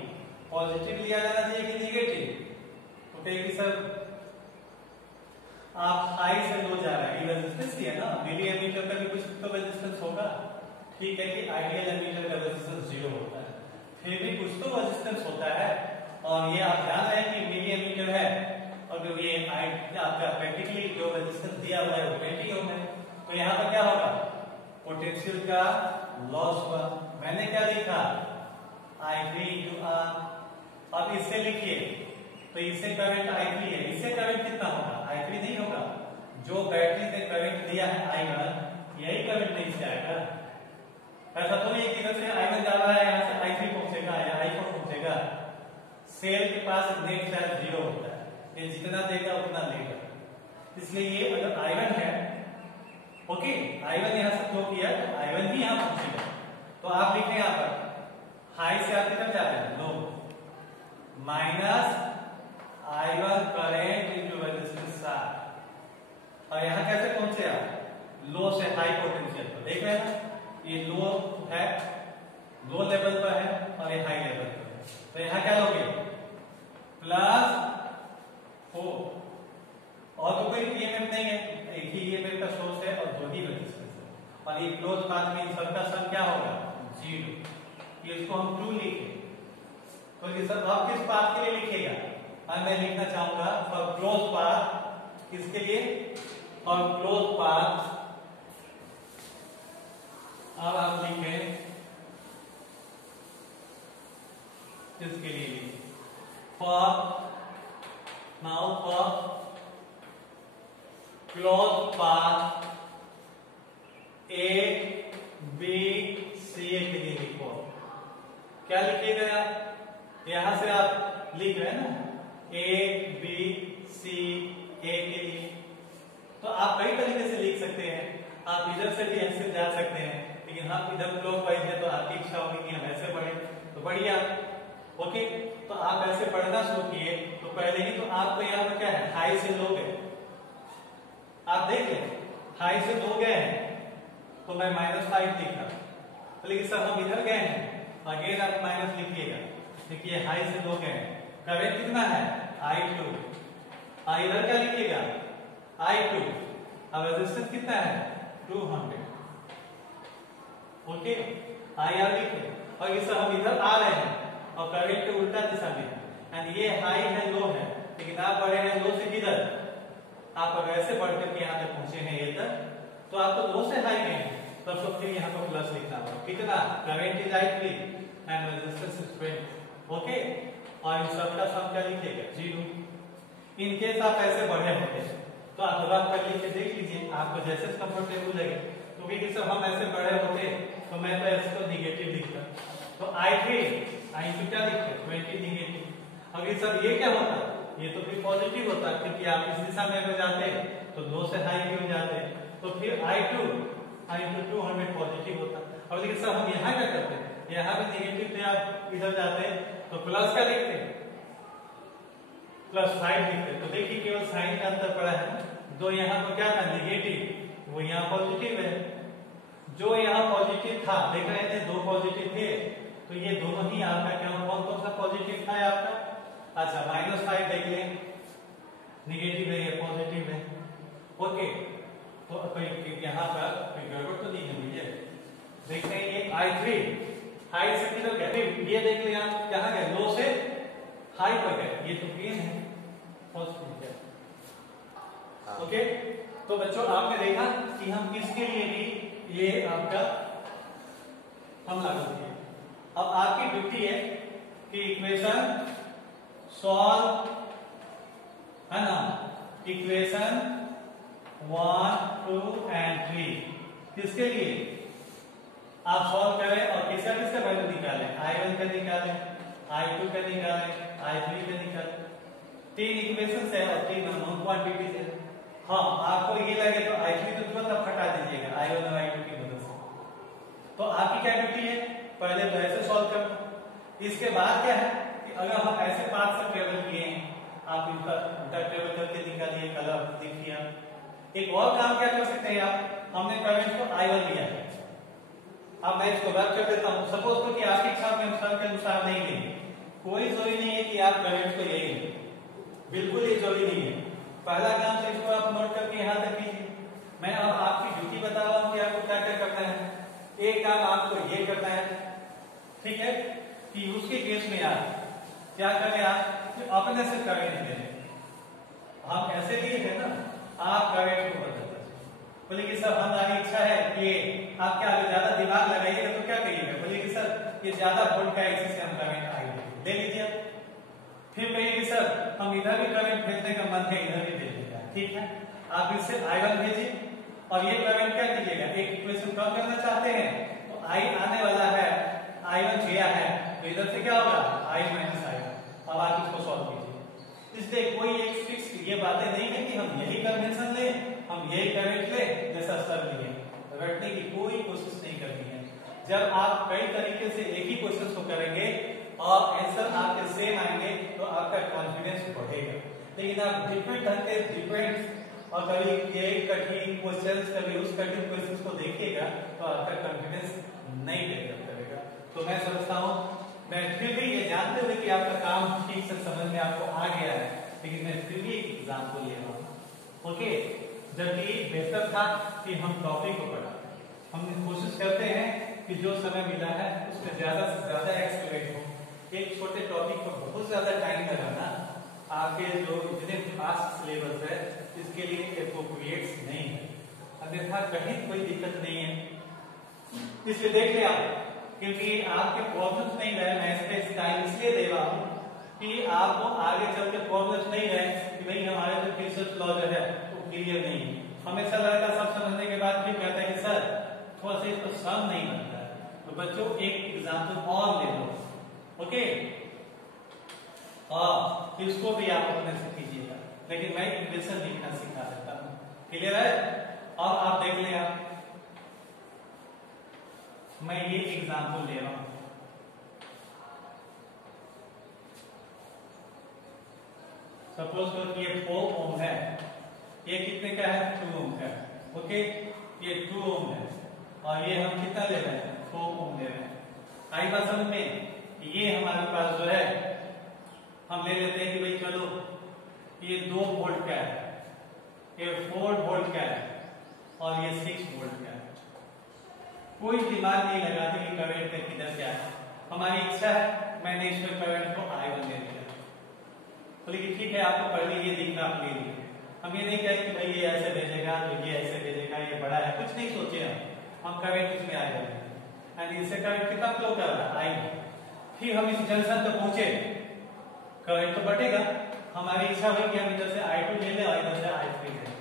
पॉजिटिव लिया जाना चाहिए कि नेगेटिव, तो कहेगी सर आप I से लो जा रहे हैं, ये रेजिस्टेंस ही है ना, मिली एमीटर का भी कुछ तो रेजिस्टेंस होगा, ठीक है कि आइडियल एमीटर का रेजिस्टेंस 0 होता है, फिर भी कुछ तो रेजिस्टेंस होता है। और ये आप जान रहे हैं कि मिली एमीटर है, और जो ये आपका प्रैक्टिकली जो रेजिस्टेंस दिया हुआ है वो 20 ओम है, तो यहाँ पर क्या होगा, पोटेंशियल का लॉस हुआ। मैंने क्या लिखा I3 into R, अब इससे लिखिए, तो इससे करंट I3 है, इससे करंट कितना होगा, I3 नहीं होगा, जो बैटरी ने करंट दिया है I1 यही करंट नहीं से आएगा, ऐसा तो नहीं कि इधर से I1 जा रहा है, यहाँ से I3 पहुंचेगा या I4 पहुंचेगा। सेल के पास नेट चार्ज 0 होता है, ये जितना देगा उतना लेगा। इसलिए ये अगर I1 है, ओके, I1 यहाँ से फ्लो किया तो I1 भी यहाँ पहुंचेगा। तो आप लिखें यहाँ पर हाई से आप किधर जा रहे हैं, लो, minus I1 current into resistance R। और यहाँ कैसे पहुंचे आप, लो से हाई पोटेंशियल पर। देख रहे हैं ना, ये लो है, लो लेवल पर है और ये हाई लेवल पर है। तो यहाँ क्या लोगे, प्लस 4, और तो कोई ईएमएफ नहीं है, एक ही ईएमएफ का सोर्स है और 2 ही रेजिस्टेंस है। और ये क्लोज पाथ में इन सबका सम क्या होगा, 0। ये इसको हम 2 लिखे। तो ये सब आप किस पाथ के लिए लिखेगा, अब मैं लिखना चाहूंगा फॉर क्लोज पाथ। किसके लिए, फॉर क्लोज पाथ। अब आप लिखें किसके लिए, for, now for close path A B C A के लिए लिखो। क्या लिखिएगा आप, यहां से आप लिख रहे हैं ना, ए बी सी ए के लिए। तो आप कई तरीके से लिख सकते हैं, आप इधर से भी ऐसे जा सकते हैं, लेकिन हम इधर क्लॉकवाइज है तो आपकी इच्छा होगी कि हम ऐसे पढ़ें, तो बढ़िया, ओके। तो आप ऐसे पढ़ना शुरू किए तो पहले ही तो आपको यहाँ पर क्या है, हाई से लो गए। आप देख लें, हाई से लो गए हैं तो मैं -5 लिखा, तो लेकिन सर हम इधर गए हैं, अगेन आप माइनस लिखिएगा। देखिए हाई से लो गए हैं, करंट कितना है, I2। इधर क्या लिखिएगा, I2। अब रेजिस्टेंस कितना है, 200, ओके। IR लिखे, और ये सब हम इधर आ रहे हैं और करंट के उल्टा दिशा में है, एंड ये हाई है, लो है, लेकिन आप बढ़े हैं लो से किधर, आप अगर ऐसे बढ़ करके यहाँ तक पहुंचे हैं ये तक, तो आप तो लो से हाई गए हैं, तब तो फिर यहाँ पर प्लस लिखना होगा। कितना, current is I3 and resistance is 20, okay. और इन सब का सम क्या लिखिएगा, 0। इन केस आप ऐसे बढ़े होते तो आप रफ कर लिख के देख लीजिए, आपको जैसे कंफर्टेबल लगे। तो क्योंकि सब हम ऐसे बढ़े होते तो मैं तो इसको निगेटिव लिखता, तो I2 क्या लिखते, 20 निगेटिव। अगर सर ये क्या होता, ये तो फिर पॉजिटिव होता, क्योंकि आप इस दिशा में अगर जाते तो लो से हाई भी हो जाते, तो फिर I2 200 पॉजिटिव होता। और लेकिन सर हम यहाँ क्या करते हैं, यहाँ भी निगेटिव थे, आप इधर जाते तो प्लस क्या लिखते, +5 लिखते। तो देखिए केवल साइन का अंतर पड़ा है, जो यहाँ पर क्या था निगेटिव, वो यहाँ पॉजिटिव है। जो यहाँ पॉजिटिव था, देख रहे थे 2 पॉजिटिव थे, तो ये दोनों ही आपका क्या, कौन सा पॉजिटिव था आपका, अच्छा -5 देख लें, निगेटिव है, ये पॉजिटिव है, ओके। तो कोई यहाँ पर कोई गड़बड़ तो नहीं है भैया, देखते हैं ये I3 हाई से किधर गया, ये देख लें आप कहाँ गए, लो से हाई पर गए, ये तो गेन है, पॉजिटिव है, ओके। तो बच्चों आपने देखा कि हम इसके लिए भी ये आपका हम लागू किए। अब आपकी ड्यूटी है कि इक्वेशन सॉल्व, है ना, इक्वेशन 1, 2 एंड 3 किसके लिए आप सॉल्व करें और किसका किसका वैल्यू निकालें, I1 का निकालें, I2 का निकालें, I3 का निकालें। 3 इक्वेशंस है और 3 अननोन क्वांटिटीज है। हाँ, आपको ये लगे तो I3 तो तुरंत आप हटा दीजिएगा I1 और I2 की मदद से। तो आपकी क्या ड्यूटी है, पहले तो ऐसे सॉल्व करना, इसके बाद क्या है कि अगर हम ऐसे पाथ से ट्रेवल किए, आप इनका उल्टा ट्रेवल करके निकालिए, कलर देखिए। एक और काम क्या कर सकते हैं आप, हमने करंट को I1 लिया है, अब मैं इसको रद्द कर देता हूं, सपोज करो कि आपकी इच्छा के अनुसार नहीं लेंगे, कोई जरूरी नहीं है कि आप करंट को यही लें, बिल्कुल ये जरूरी नहीं है। पहला काम तो इसको आप नोट करके यहाँ तक कीजिए। मैं अब आपकी ड्यूटी बता रहा हूँ कि आपको क्या क्या करना है। एक काम आपको ये करना है, ठीक है, कि उसके केस में आप क्या करें, आप अपने से करंट दें। हम ऐसे लिए थे ना, आप करंट को बदल, बोले कि सर हमारी इच्छा है कि आप क्या ज्यादा दिमाग लगाइएगा तो क्या करिएगा, बोले कि सर ये ज्यादा वोल्ट का इसी से हम करंट आएंगे, ले लीजिए। फिर कहिए कि सर हम इधर भी करंट भेजने का मन है, इधर भी भेज देगा, ठीक है। आप इससे I1 भेजिए और ये करंट क्या कीजिएगा, एक इक्वेशन कम करना चाहते हैं तो आई आने वाला है, I1 गया है, तो इधर से क्या होगा I माइनस I1। अब आप इसको सॉल्व कीजिए। इसलिए कोई एक फिक्स ये बातें नहीं है कि हम यही कन्वेंशन लें, हम यही करंट ले जैसा सर लिए, रटने की कोई कोशिश नहीं करनी है। जब आप कई तरीके से एक ही क्वेश्चन को करेंगे और आंसर आपके सेम आएंगे तो आपका कॉन्फिडेंस बढ़ेगा। लेकिन आप डिफरेंट ढंग के डिफरेंट और कभी ये कठिन क्वेश्चंस कभी उस कठिन क्वेश्चंस को देखिएगा तो आपका कॉन्फिडेंस नहीं डेवलप करेगा। तो मैं समझता हूँ, मैं फिर भी ये जानते हुए कि आपका काम ठीक से समझ में आपको आ गया है, लेकिन मैं फिर भी एक एग्जाम्पल ले रहा हूँ। ओके, जबकि बेहतर था कि हम टॉपिक को पढ़ा, हम कोशिश करते हैं कि जो समय मिला है उसमें ज्यादा से ज्यादा एक्सप्लेन हो। एक छोटे टॉपिक पर बहुत ज्यादा टाइम लगाना आपके जो इतने फास्ट सिलेबस है इसके लिए एप्रोप्रिएट नहीं है, अन्यथा कहीं कोई दिक्कत नहीं है। इसलिए देख लिया, क्योंकि आपके प्रॉब्लम्स नहीं रहे, मैं इस पे टाइम इसलिए दे रहा हूँ कि आपको आगे चल के प्रॉब्लम्स नहीं रहे कि भाई हमारे जो फिजिक्स लॉ जो है वो क्लियर नहीं है। हमेशा लड़का सब समझने के बाद भी कहता है कि सर थोड़ा सा इसको सम नहीं बनता है। तो बच्चों एक एग्जाम्पल और ले लो, ओके, और इसको भी आप अपने से कीजिएगा, लेकिन मैं इक्वेशन लिखना सिखा देता हूँ। क्लियर है? और आप देख लें, मैं ये एग्जाम्पल ले रहा हूं। सपोज करो कि ये 4 ओम है, ये कितने का है 2 ओम का, ओके, ये 2 ओम है और ये हम कितना ले रहे हैं 4 ओम ले रहे हैं। आई बात समझ में? ये हमारे पास जो है हम ले लेते हैं कि भाई चलो ये 2 वोल्ट का है, ये 4 वोल्ट का है और ये 6 वोल्ट का है। कोई दिमाग नहीं लगाते कि करंट किधर क्या है, हमारी इच्छा है मैंने इसमें करंट को I1 दे दिया, तो लेकिन ठीक है आपको पहले ये दिखना अपने लिए। हम ये नहीं कहें कि भाई ये ऐसे भेजेगा तो ये ऐसे भेजेगा, ये बड़ा है, कुछ नहीं सोचे हम करंट इसमें आ जाएगा एंड इससे करंट कितना फ्लो कर रहा है I1। फिर हम इस जंक्शन तक पहुंचे, करंट तो बढ़ेगा, हमारी इच्छा हुई कि हम इधर से I2 ले लें और इधर से I3 ले लें।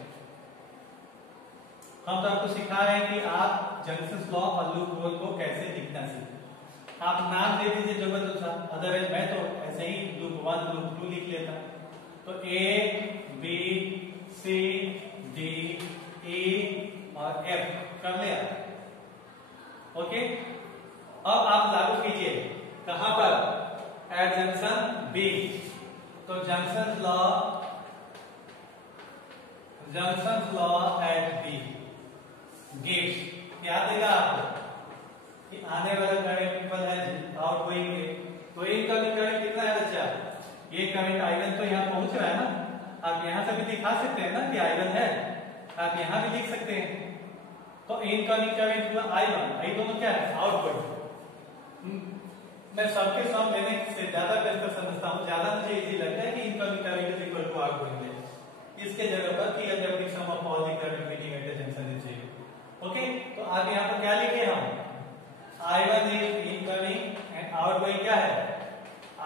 हम तो आपको सिखा रहे हैं कि आप जंक्शन लॉ और लूप होल को कैसे लिखना सीखें। आप नाम दे दीजिए जरूरत अनुसार, अदरवाइज मैं तो ऐसे ही लूप 1 लूप 2 लिख लेता। तो A B C D E और F कर लिया, ओके। अब आप लागू कीजिए कहां पर, एट जंक्शन B। तो junction law eight B gives क्या देगा आपको कि आने वाला करंट इक्वल है आउटगोइंग के, तो इनकमिंग करंट कितना है बच्चा, ये करंट I1 तो यहाँ पहुंच रहा है ना, आप यहाँ से भी दिखा सकते हैं ना कि I1 है, आप यहाँ भी लिख सकते हैं। तो इनकमिंग करंट हुआ I1, दोनों क्या है आउटगोइंग। मैं सबके सम लेने से ज्यादा बेहतर समझता हूँ, ज्यादा मुझे इजी लगता है कि incoming current is equal to outgoing है। इसके जगह पर कि algebraic sum of all the current meeting at junction is 0, okay. तो आप यहाँ पर क्या लिखे हम, I1 is incoming and outgoing क्या है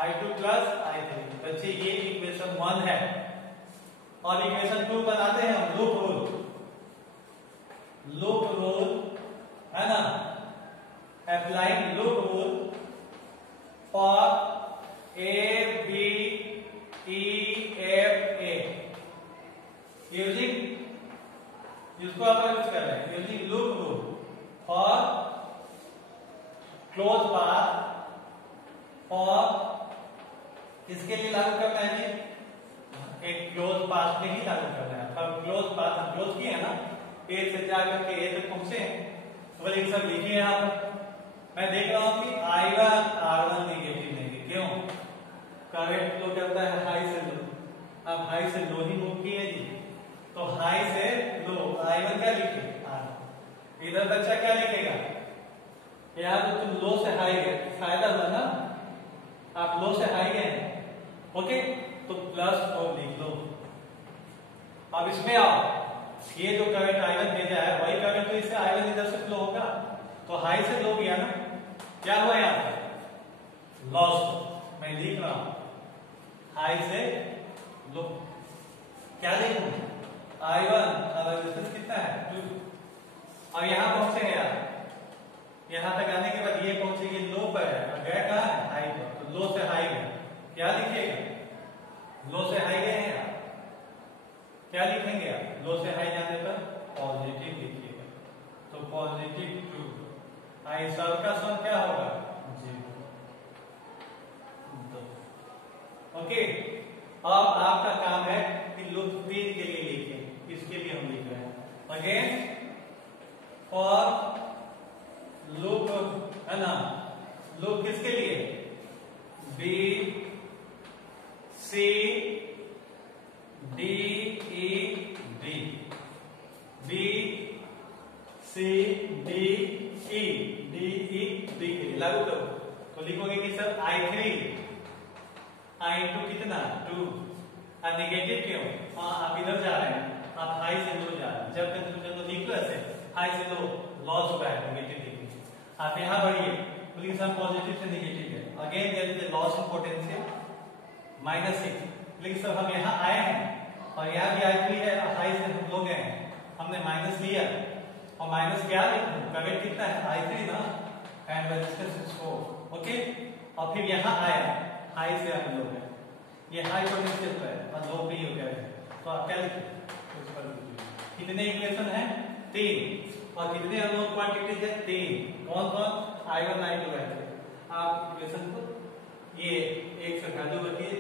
I2 प्लस I3। बच्चे ये इक्वेशन 1 है और इक्वेशन 2 बनाते हैं हम लूप रूल है ना, applying loop rule for A B E F A using, जिसको आप यूज कर रहे हैं using loop rule for close path, और इसके लिए लागू करना है जी एक क्लोज पाथ में ही लागू करना है। अब क्लोज पाथ हम क्लोज किए ना, A से जाकर के A तक पहुंचे हैं, तो बोले सब लिखिए यहाँ पर। मैं देख रहा हूँ कि I1 R1 नेगेटिव नहीं, क्यों, करंट फ्लो करता है हाई से लो, अब हाई से लो ही मूव किए जी, तो हाई से लो I1 क्या लिखे R, इधर बच्चा क्या लिखेगा, यहाँ तो तुम लो से हाई गए, फायदा हुआ ना, आप लो से हाई गए, ओके, तो प्लस 4 लिख लो। अब इसमें आओ, ये जो करंट I1 भेजा है वही करंट तो इससे I1 इधर से फ्लो होगा, तो हाई से लो गया ना, क्या हुआ यहाँ पे लॉस। मैं लिख रहा हूं हाई से लो, क्या लिखूं I1 का रेजिस्टेंस कितना है 2, और यहां पहुंचे यार, यहाँ तक आने के बाद ये पहुंचेगी लो पर है और गया कहाँ है हाई पर, तो लो से हाई गया, क्या लिखिएगा, लो से हाई गए हैं आप, क्या लिखेंगे आप, लो से हाई जाने पर पॉजिटिव लिखिएगा, तो पॉजिटिव 2, आई सब का सम क्या होगा 0। ओके, अब आपका काम है कि लूप 3 के लिए लिखें, इसके लिए हम लिख रहे हैं अगेन फॉर लूप, है ना, लूप किसके लिए, B C D E B, B C D E D E B के लिए लागू करो, तो लिखोगे कि सर I3 I2 कितना 2, और नेगेटिव क्यों, हाँ आप इधर जा रहे हैं, आप हाई से लो जा रहे हैं, जब कंक्लूजन तो लिख लो ऐसे, हाई से लो लॉस होगा है नेगेटिव लिखिए, आप यहाँ बढ़िए, प्लीज हम पॉजिटिव से नेगेटिव है, again there is a loss in potential -6, लेकिन सर हम यहाँ आए हैं और यहाँ भी I3 है, हाई से हम लोग गए हैं, हमने माइनस लिया और माइनस क्या लिखूं, करंट कितना है I3 ना, एंड रेजिस्टेंस इज 4, ओके, और फिर यहाँ आए हाई से हम लोग हैं, ये हाई पोटेंशियल पर है और लो पे हो गया है, तो आप क्या लिखें, कितने इक्वेशन है 3, और कितने अननोन क्वांटिटीज है 3, कौन कौन I1 I2 है, आप इक्वेशन को ये एक से वैल्यू रखिए,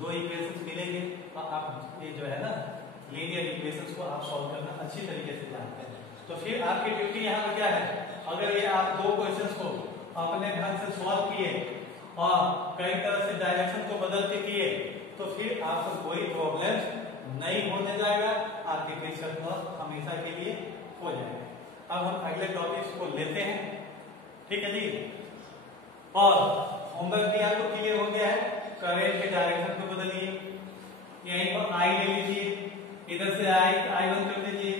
2 इक्वेशंस मिलेंगे और आप ये जो है ना लीनियर इक्वेशंस को आप सॉल्व करना अच्छी तरीके से जानते हैं, तो फिर आपकी ड्यूटी यहाँ पर क्या है, अगर ये आप 2 क्वेश्चंस को अपने ढंग से सॉल्व किए और कई तरह से डायरेक्शन को बदल के किए, तो फिर आपको कोई प्रॉब्लम नहीं होने जाएगा, आपके क्वेश्चन को हमेशा के लिए हो जाएगा। अब हम अगले टॉपिक्स को लेते हैं, ठीक है जी, और होमवर्क भी आपको क्लियर हो गया है, करंट के डायरेक्शन को बदलिए, यहीं पर I ले लीजिए, इधर से I1 कर लीजिए,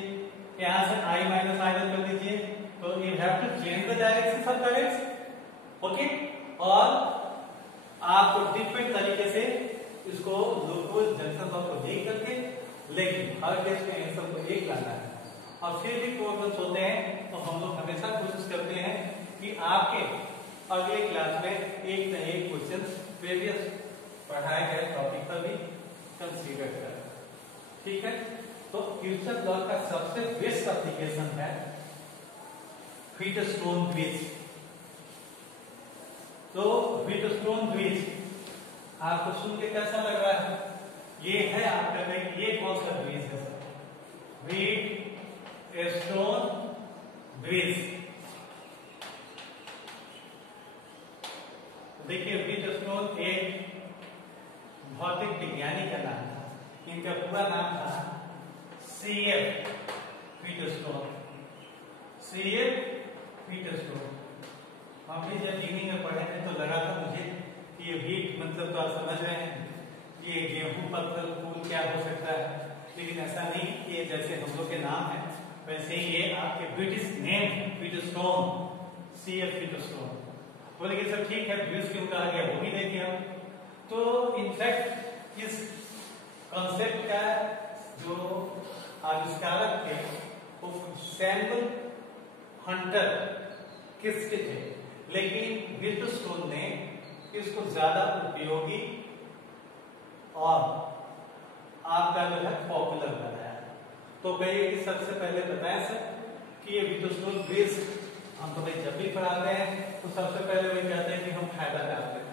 यहाँ से I माइनस I1 कर लीजिए, तो you have to change the direction of currents, okay, और आपको डिफरेंट तरीके से इसको लोकल जंक्शन को देख करके, लेकिन हर केस में आंसर को एक लाना है, और फिर भी प्रॉब्लम्स होते हैं तो हम लोग हमेशा कोशिश करते हैं कि आपके अगले क्लास में एक न एक क्वेश्चन प्रीवियस पढ़ाए गए टॉपिक पर भी कंसीडर करें, ठीक है। तो क्यूचर लॉ का सबसे बेस्ट एप्लीकेशन है व्हीटस्टोन ब्रिज। तो व्हीटस्टोन ब्रिज आपको सुन के कैसा लग रहा है, ये है आपका में, ये कौन सा ब्रिज है सर, व्हीटस्टोन ब्रिज। देखिए व्हीटस्टोन एक भौतिक विज्ञानी का नाम था, इनका पूरा नाम था CF व्हीटस्टोन, CF व्हीटस्टोन। हम भी जब डिग्री में पढ़े थे तो लगा था मुझे कि ये व्हीट मतलब तो आप समझ रहे हैं ये गेहूं पत्थर फूल क्या हो सकता है, लेकिन ऐसा नहीं, ये जैसे हम लोग के नाम है वैसे ही ये आपके British name Wheatstone, CF Wheatstone. बोले कि सर ठीक है ब्रिज क्यों कहा गया वो भी देखिए हम, तो इनफैक्ट इस कॉन्सेप्ट का जो आविष्कारक थे वो सैमुअल हंटर किसके थे, लेकिन व्हीटस्टोन ने इसको ज्यादा उपयोगी और आपका जो है पॉपुलर बनाया। तो कहिए कि सबसे पहले बताएं सर कि ये व्हीटस्टोन ब्रिज हम तो भाई जब भी पढ़ाते हैं तो सबसे पहले वही कहते हैं कि हम फायदा जानते हैं,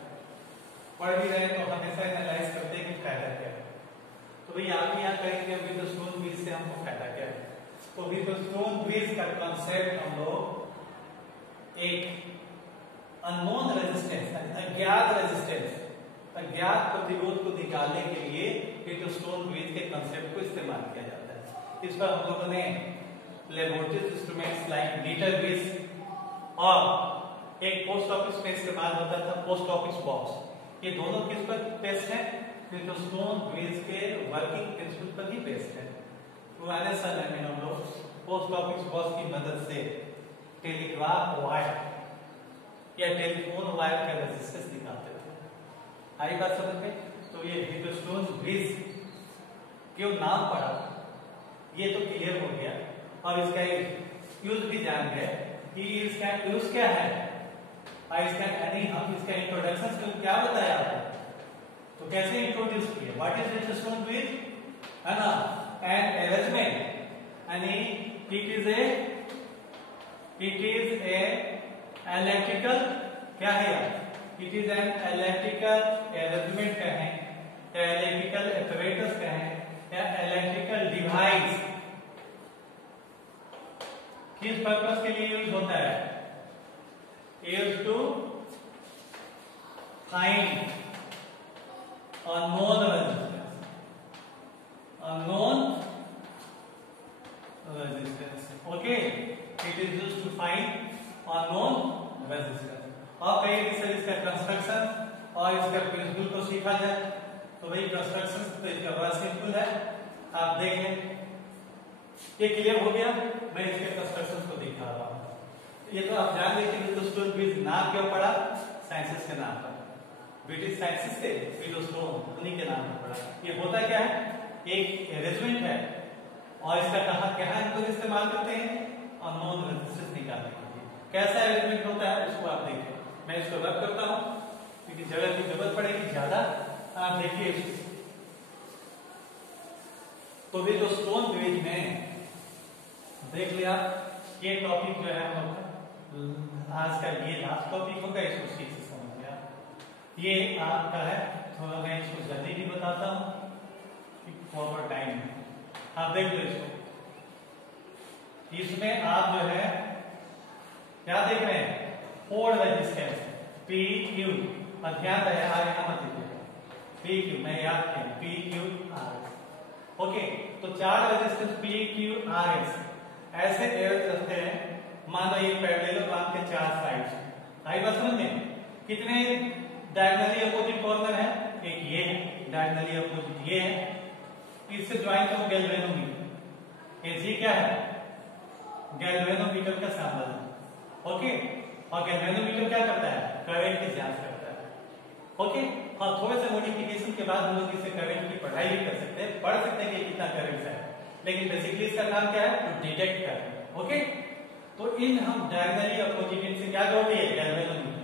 पढ़ भी रहे तो हमेशा एनालाइज करते हैं कि फायदा क्या है। तो भाई आप यहाँ कहेंगे व्हीटस्टोन ब्रिज से हमको फायदा क्या है, तो व्हीटस्टोन ब्रिज का कॉन्सेप्ट हम लोग एक अननोन रेजिस्टेंस, अज्ञात रेजिस्टेंस, अज्ञात प्रतिरोध को निकालने के लिए व्हीटस्टोन ब्रिज के कॉन्सेप्ट को इस्तेमाल किया जाता है। इस पर हम लोगों ने laboratory instruments like meter bridge और एक पोस्ट ऑफिस में इस्तेमाल होता था पोस्ट ऑफिस बॉक्स, ये दोनों किस पर बेस्ड है, व्हीटस्टोन ब्रिज के वर्किंग प्रिंसिपल पर ही बेस्ड है। पुराने समय में हम लोग पोस्ट ऑफिस बॉक्स की मदद से टेलीग्राफ वायर या टेलीफोन वायर का रेजिस्टेंस निकालते थे। आई बात समझ में? तो ये व्हीटस्टोन ब्रिज क्यों नाम पड़ा ये तो क्लियर हो गया, और इसका एक यूज भी जान गए कि इसका यूज क्या है, इसका यानी हम इसका इंट्रोडक्शन से क्या बताया आपको, तो कैसे इंट्रोड्यूस किया, what is it stone bridge, है ना, एंड अरेंजमेंट, यानी इट इज ए इलेक्ट्रिकल, क्या है, it is an electrical arrangement कहें या इलेक्ट्रिकल एपरेटस कहें या इलेक्ट्रिकल डिवाइस, किस पर्पस के लिए यूज होता है, use to find unknown resistance, okay, it is used to find unknown resistance. अब कहिए कि सर इसका कंस्ट्रक्शन और इसका प्रिंसिपल को सीखा जाए, तो भाई कंस्ट्रक्शन तो इसका बड़ा सिंपल है, आप देखें ये क्लियर हो गया, मैं इसके कंस्ट्रक्शन को दिखा रहा हूँ, ये तो आप जान लीजिए तो स्टोन ब्रिज नाम क्यों पड़ा, साइंसेस के नाम पर, ब्रिटिश साइंटिस्ट थे फिलोस्टोन, उन्हीं के नाम पर पड़ा। ये होता क्या है, एक अरेंजमेंट है और इसका कहाँ हम लोग इस्तेमाल करते हैं, अननोन रेजिस्टेंस निकालने के लिए। कैसा अरेंजमेंट होता है उसको आप देखिए, मैं इसको रब करता हूँ क्योंकि जगह की जरूरत पड़ेगी ज्यादा, आप देखिए इसको। तो भी तो स्टोन ब्रिज में देख लिया, ये टॉपिक जो है हम लोग आज का ये लास्ट टॉपिक होगा, इसको ठीक से समझ लिया। ये आपका है, थोड़ा मैं इसको जल्दी भी बताता हूँ प्रॉपर टाइम में, आप देख लो इसको। इसमें आप जो है क्या देख रहे हैं, फोर रेजिस्टेंस पी क्यू, और ध्यान रहे आर यहां मत लिखिएगा, पी क्यू मैं याद किया, P Q R S, okay. तो चार resistance P Q R S ऐसे रखते हैं, मान लो ये पैरेलल बांध के चार साइड, आई बात समझ में, कितने डायगोनली अपोजिट कॉर्नर है, एक ये है डायगोनली अपोजिट, ये है, इससे ज्वाइन करो गैल्वेनोमीटर, ये जी क्या है, गैल्वेनोमीटर का सैंपल है, ओके। और गैल्वेनोमीटर क्या करता है, करंट की जांच करता है, ओके। हाँ, थोड़े से मॉडिफिकेशन के बाद हम लोग इससे करंट की पढ़ाई भी कर सकते हैं, पढ़ सकते हैं कि कितना करंट है, लेकिन बेसिकली इसका काम क्या है, टू डिटेक्ट करना, ओके। तो इन हम डायगोनली अपोजिट इनसे क्या जोड़ दिए, गैल्वेनोमीटर,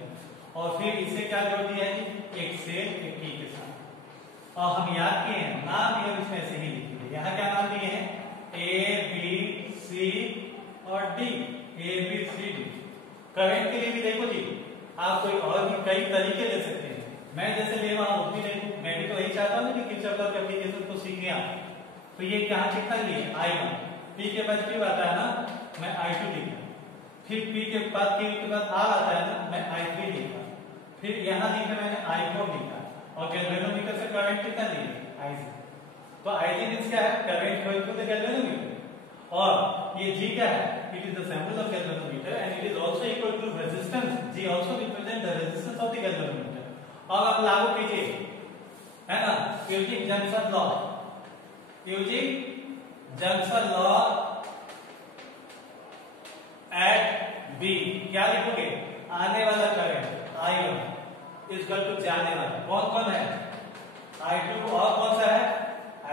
और फिर इसे क्या जोड़ दिया है, एक से एक की के साथ, और हम याद किए हैं नाम भी हम इसमें ऐसे ही लिख दिए, यहाँ क्या नाम दिए हैं, ए बी सी और D, A B C D. Current के लिए भी देखो जी, आप कोई और भी कई तरीके ले सकते हैं, मैं जैसे ले रहा हूँ उतनी नहीं, मैं भी तो यही चाहता हूँ कि किरचॉफ के एप्लीकेशन को सीख गया, तो ये कहाँ कितना लिए I1, P के बाद Q आता है ना, मैं I2 लिखा, फिर P के बाद Q के बाद R आता है ना, मैं I3 लिखा, फिर यहाँ लिखा मैंने I4 लिखा, और गैल्वेनोमीटर से करंट कितना लिया, I3। तो I3 मींस क्या है, current flow through the galvanometer, और ये G क्या है, it is the sample of galvanometer and it is also equal to resistance, G also represent the resistance of the galvanometer. अब आप लागू कीजिए, है ना, using junction law, using junction law at B, क्या लिखोगे, आने वाला current I1 is equal to जाने वाला, कौन कौन है, I2 और कौन सा है,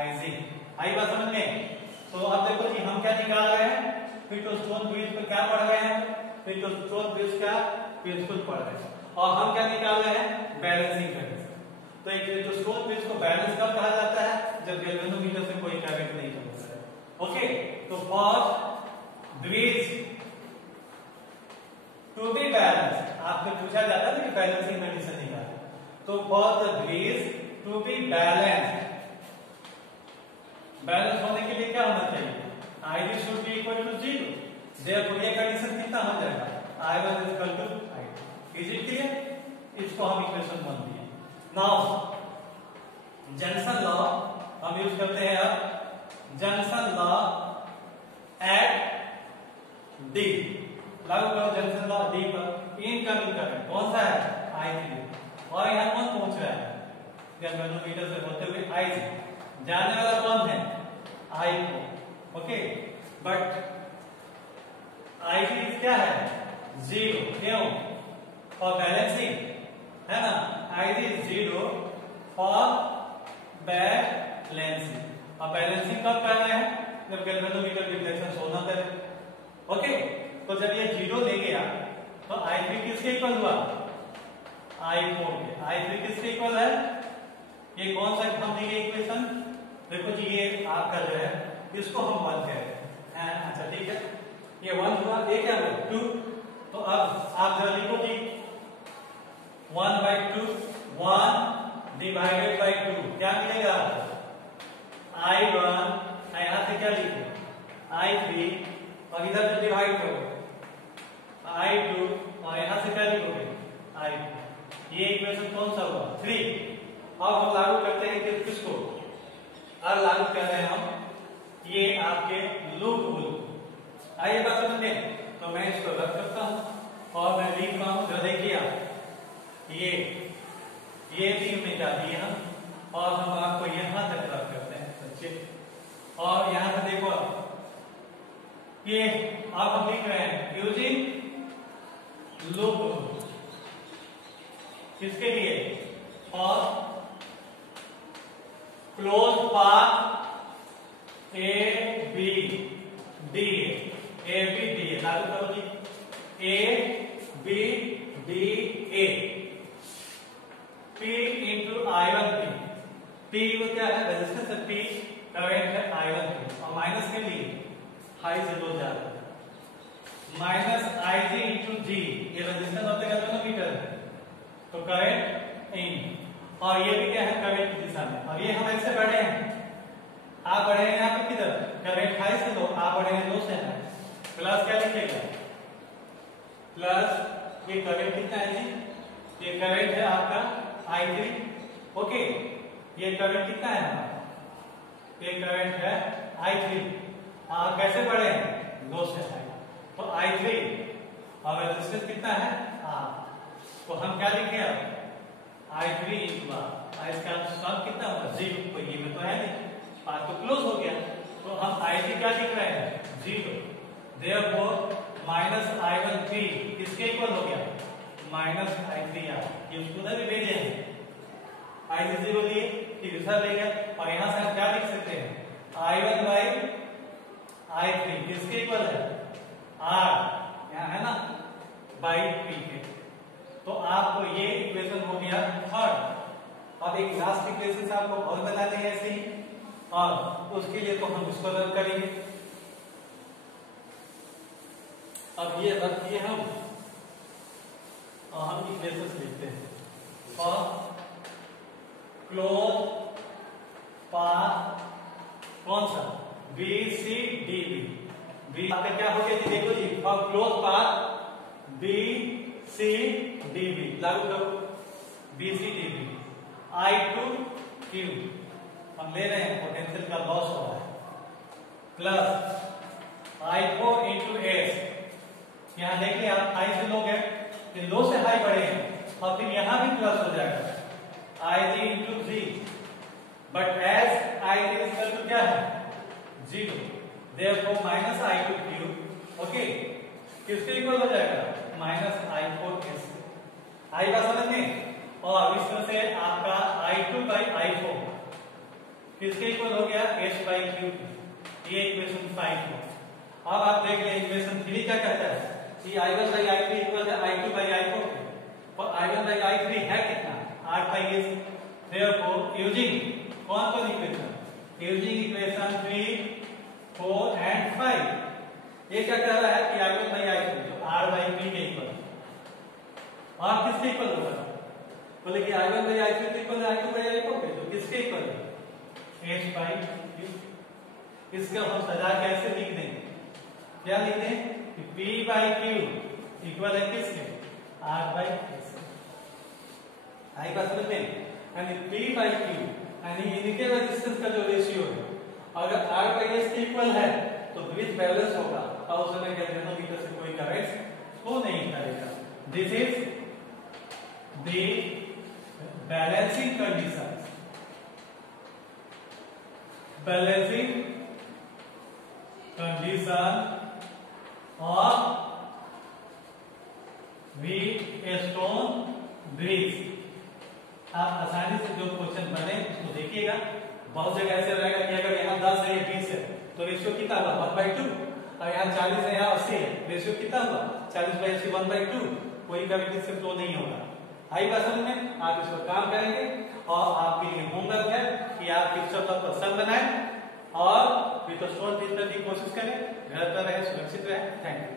IC, आई बात समझ में। तो अब देखो जी हम क्या निकाल रहे हैं, फिटोस्टोन ब्रिज पे क्या पढ़ रहे हैं, फिटोस्टोन ब्रिज का प्रिंसिपल पढ़ रहे हैं, और हम क्या निकाल रहे हैं, बैलेंसिंग कंडीशन। तो एक फिटोस्टोन ब्रिज को बैलेंस कब कहा जाता है, जब गैल्वेनोमीटर से कोई करंट नहीं चलता है, ओके। तो for bridge to be balance, आपसे पूछा जाता है कि बैलेंसिंग कंडीशन निकाले, तो for the bridge to be balance, balance होने के लिए क्या होना चाहिए, ID should be equal to 0, therefore ये कंडीशन कितना हो जाएगा, I1 is equal to I2, is it clear, इसको हम इक्वेशन 1 दिए। नाउ जंक्शन लॉ हम यूज करते हैं, अब जंक्शन लॉ एट D, लागू करो जंक्शन लॉ D पर, इनकमिंग करंट कौन सा है, I3, और यहाँ कौन पहुंच रहा है, गैल्वेनोमीटर से होते हुए IC, जाने वाला कौन है, I4, ओके। बट I3 क्या है, 0, क्यों, फॉर बैलेंसिंग, है ना, I3 0 फॉर बैलेंसिंग, और बैलेंसिंग कब कर रहे हैं, जब गैल्वेनोमीटर रिफ्लेक्शन होना करे, ओके। तो जब ये 0 ले गया तो I3 किसके इक्वल हुआ? I4 के। I3 किसके इक्वल है? ये कौन सा हम देंगे इक्वेशन? देखो जी ये आपका जो है इसको हम 1 कह रहे हैं। अच्छा ठीक है, ये 1 हुआ, ये क्या हुआ 2। तो अब आप जरा लिखो कि 1/2 1 डिवाइडेड बाय 2 क्या मिलेगा? I1 यहां से क्या लिखे I3 और इधर से डिवाइड करो I2 और यहां से क्या लिखोगे I2। ये इक्वेशन कौन सा हुआ 3। अब हम लागू करते हैं कि किसको? अब लागू कर रहे हैं हम ये आपके लूप रूल। आइए बात समझे, तो मैं इसको रख सकता हूं और मैं लिख रहा हूं। जो देखिए आप ये भी मिटा दिए हम और हम आपको यहां तक रख करते हैं बच्चे। और यहां से देखो ये आप हम लिख रहे हैं यूजिंग लूप रूल किसके लिए? और close path A B D लागू करो जी। A B D A P into I1 P वो क्या है? रेजिस्टेंस है। P करंट है I1 और माइनस के लिए हाई से लो जा रहा है माइनस IG इंटू G। ये रेजिस्टेंस होता है मीटर है तो करंट इन। और ये भी क्या है? करंट की दिशा में। अब ये हम ऐसे बढ़े हैं, आप बढ़े हैं यहाँ पे किधर? करंट हाई से लो, आप बढ़े हैं लो से हाई। प्लस क्या लिखेगा? प्लस ये करंट कितना है जी? ये करंट है आपका I3। ओके, ये करंट कितना है? ये करंट है I3। आप कैसे बढ़े हैं? लो से हाई। तो I3 और रेजिस्टेंस कितना है? R। तो हम क्या लिखे अब? I3 into R। इसका सम कितना होगा? 0। तो ये में तो है नहीं, पाथ तो क्लोज हो गया। तो हम I3 क्या लिख रहे हैं? 0। देयरफॉर माइनस I1 3 किसके इक्वल हो गया? Minus I3R। ये उसको उधर भी भेजे हैं I3 0 लिए फिर इधर ले गया। और यहां से हम क्या लिख सकते हैं? I1 बाई I3 किसके इक्वल है? R यहां है ना बाई P के। तो आपको ये इक्वेशन हो गया थर्ड। अब एक लास्ट इक्वेशन आपको और बताते हैं ऐसे ही, और उसके लिए तो हम इसको रद्द करेंगे। अब ये रद्द किए हम और हम इक्वेशन लिखते हैं और क्लोज पाथ कौन सा? BCDB। बी आपका क्या हो गया जी? देखो जी, और क्लोज पाथ BCDB लागू करो। BCDB I2Q हम ले रहे हैं, पोटेंशियल का लॉस हो रहा है, प्लस I4 इंटू S। यहां देखिए आप हाई से लो गए, फिर लो से हाई बढ़े हैं और फिर यहां भी प्लस हो जाएगा I3 into G। But as I3 equal to क्या है? 0। Therefore minus I2Q। ओके, किसके इक्वल हो जाएगा? Minus I4S। आई बात समझ में? और इस तरह से आपका I2 बाई I4 किसके इक्वल हो गया? S by Q। ये इक्वेशन 5 है। अब आप देख लें इक्वेशन 3 क्या कहता है? कि I1 बाई I3 इक्वल है I2 बाई I4 और I1 बाई I3 है कितना? R by S। Therefore using कौन सा इक्वेशन? Using equation 3, 4 and 5। ये क्या कह रहा है कि I1 बाई I3 तो R बाई P के इक्वल। और किसके इक्वल होगा? बोले कि I1 बाई I3 इक्वल है I2 बाई I4 के, तो किसके इक्वल है? H by Q। इसका हम सजा कैसे लिख देंगे? क्या लिख दें? कि P बाई Q इक्वल है किसके? R by S। आई बात समझ में? यानी P बाई Q यानी इनके रेजिस्टेंस का जो रेशियो है, अगर R बाई S के इक्वल है तो ब्रिज बैलेंस होगा और उस समय जनरेटर से कोई करंट फ्लो नहीं करेगा। This is the balancing condition. Balancing condition of Wheatstone bridge. आप आसानी से जो क्वेश्चन बने उसको देखिएगा। बहुत जगह ऐसे रहेगा कि अगर यहाँ 10 है 20 है तो रेशियो कितना होगा? 1/2। और यहाँ 40 है, यहाँ 80 है, रेशियो कितना हुआ 40/80 1/2, कोई का भी फ्लो नहीं होगा। आई बात समझ में? आप इस पर काम करेंगे और आपके लिए होमवर्क है कि आप किरचॉफ लॉ पर सम बनाएं और विद द सोल्व की कोशिश करें। घर पर रहे, सुरक्षित रहे। Thank you.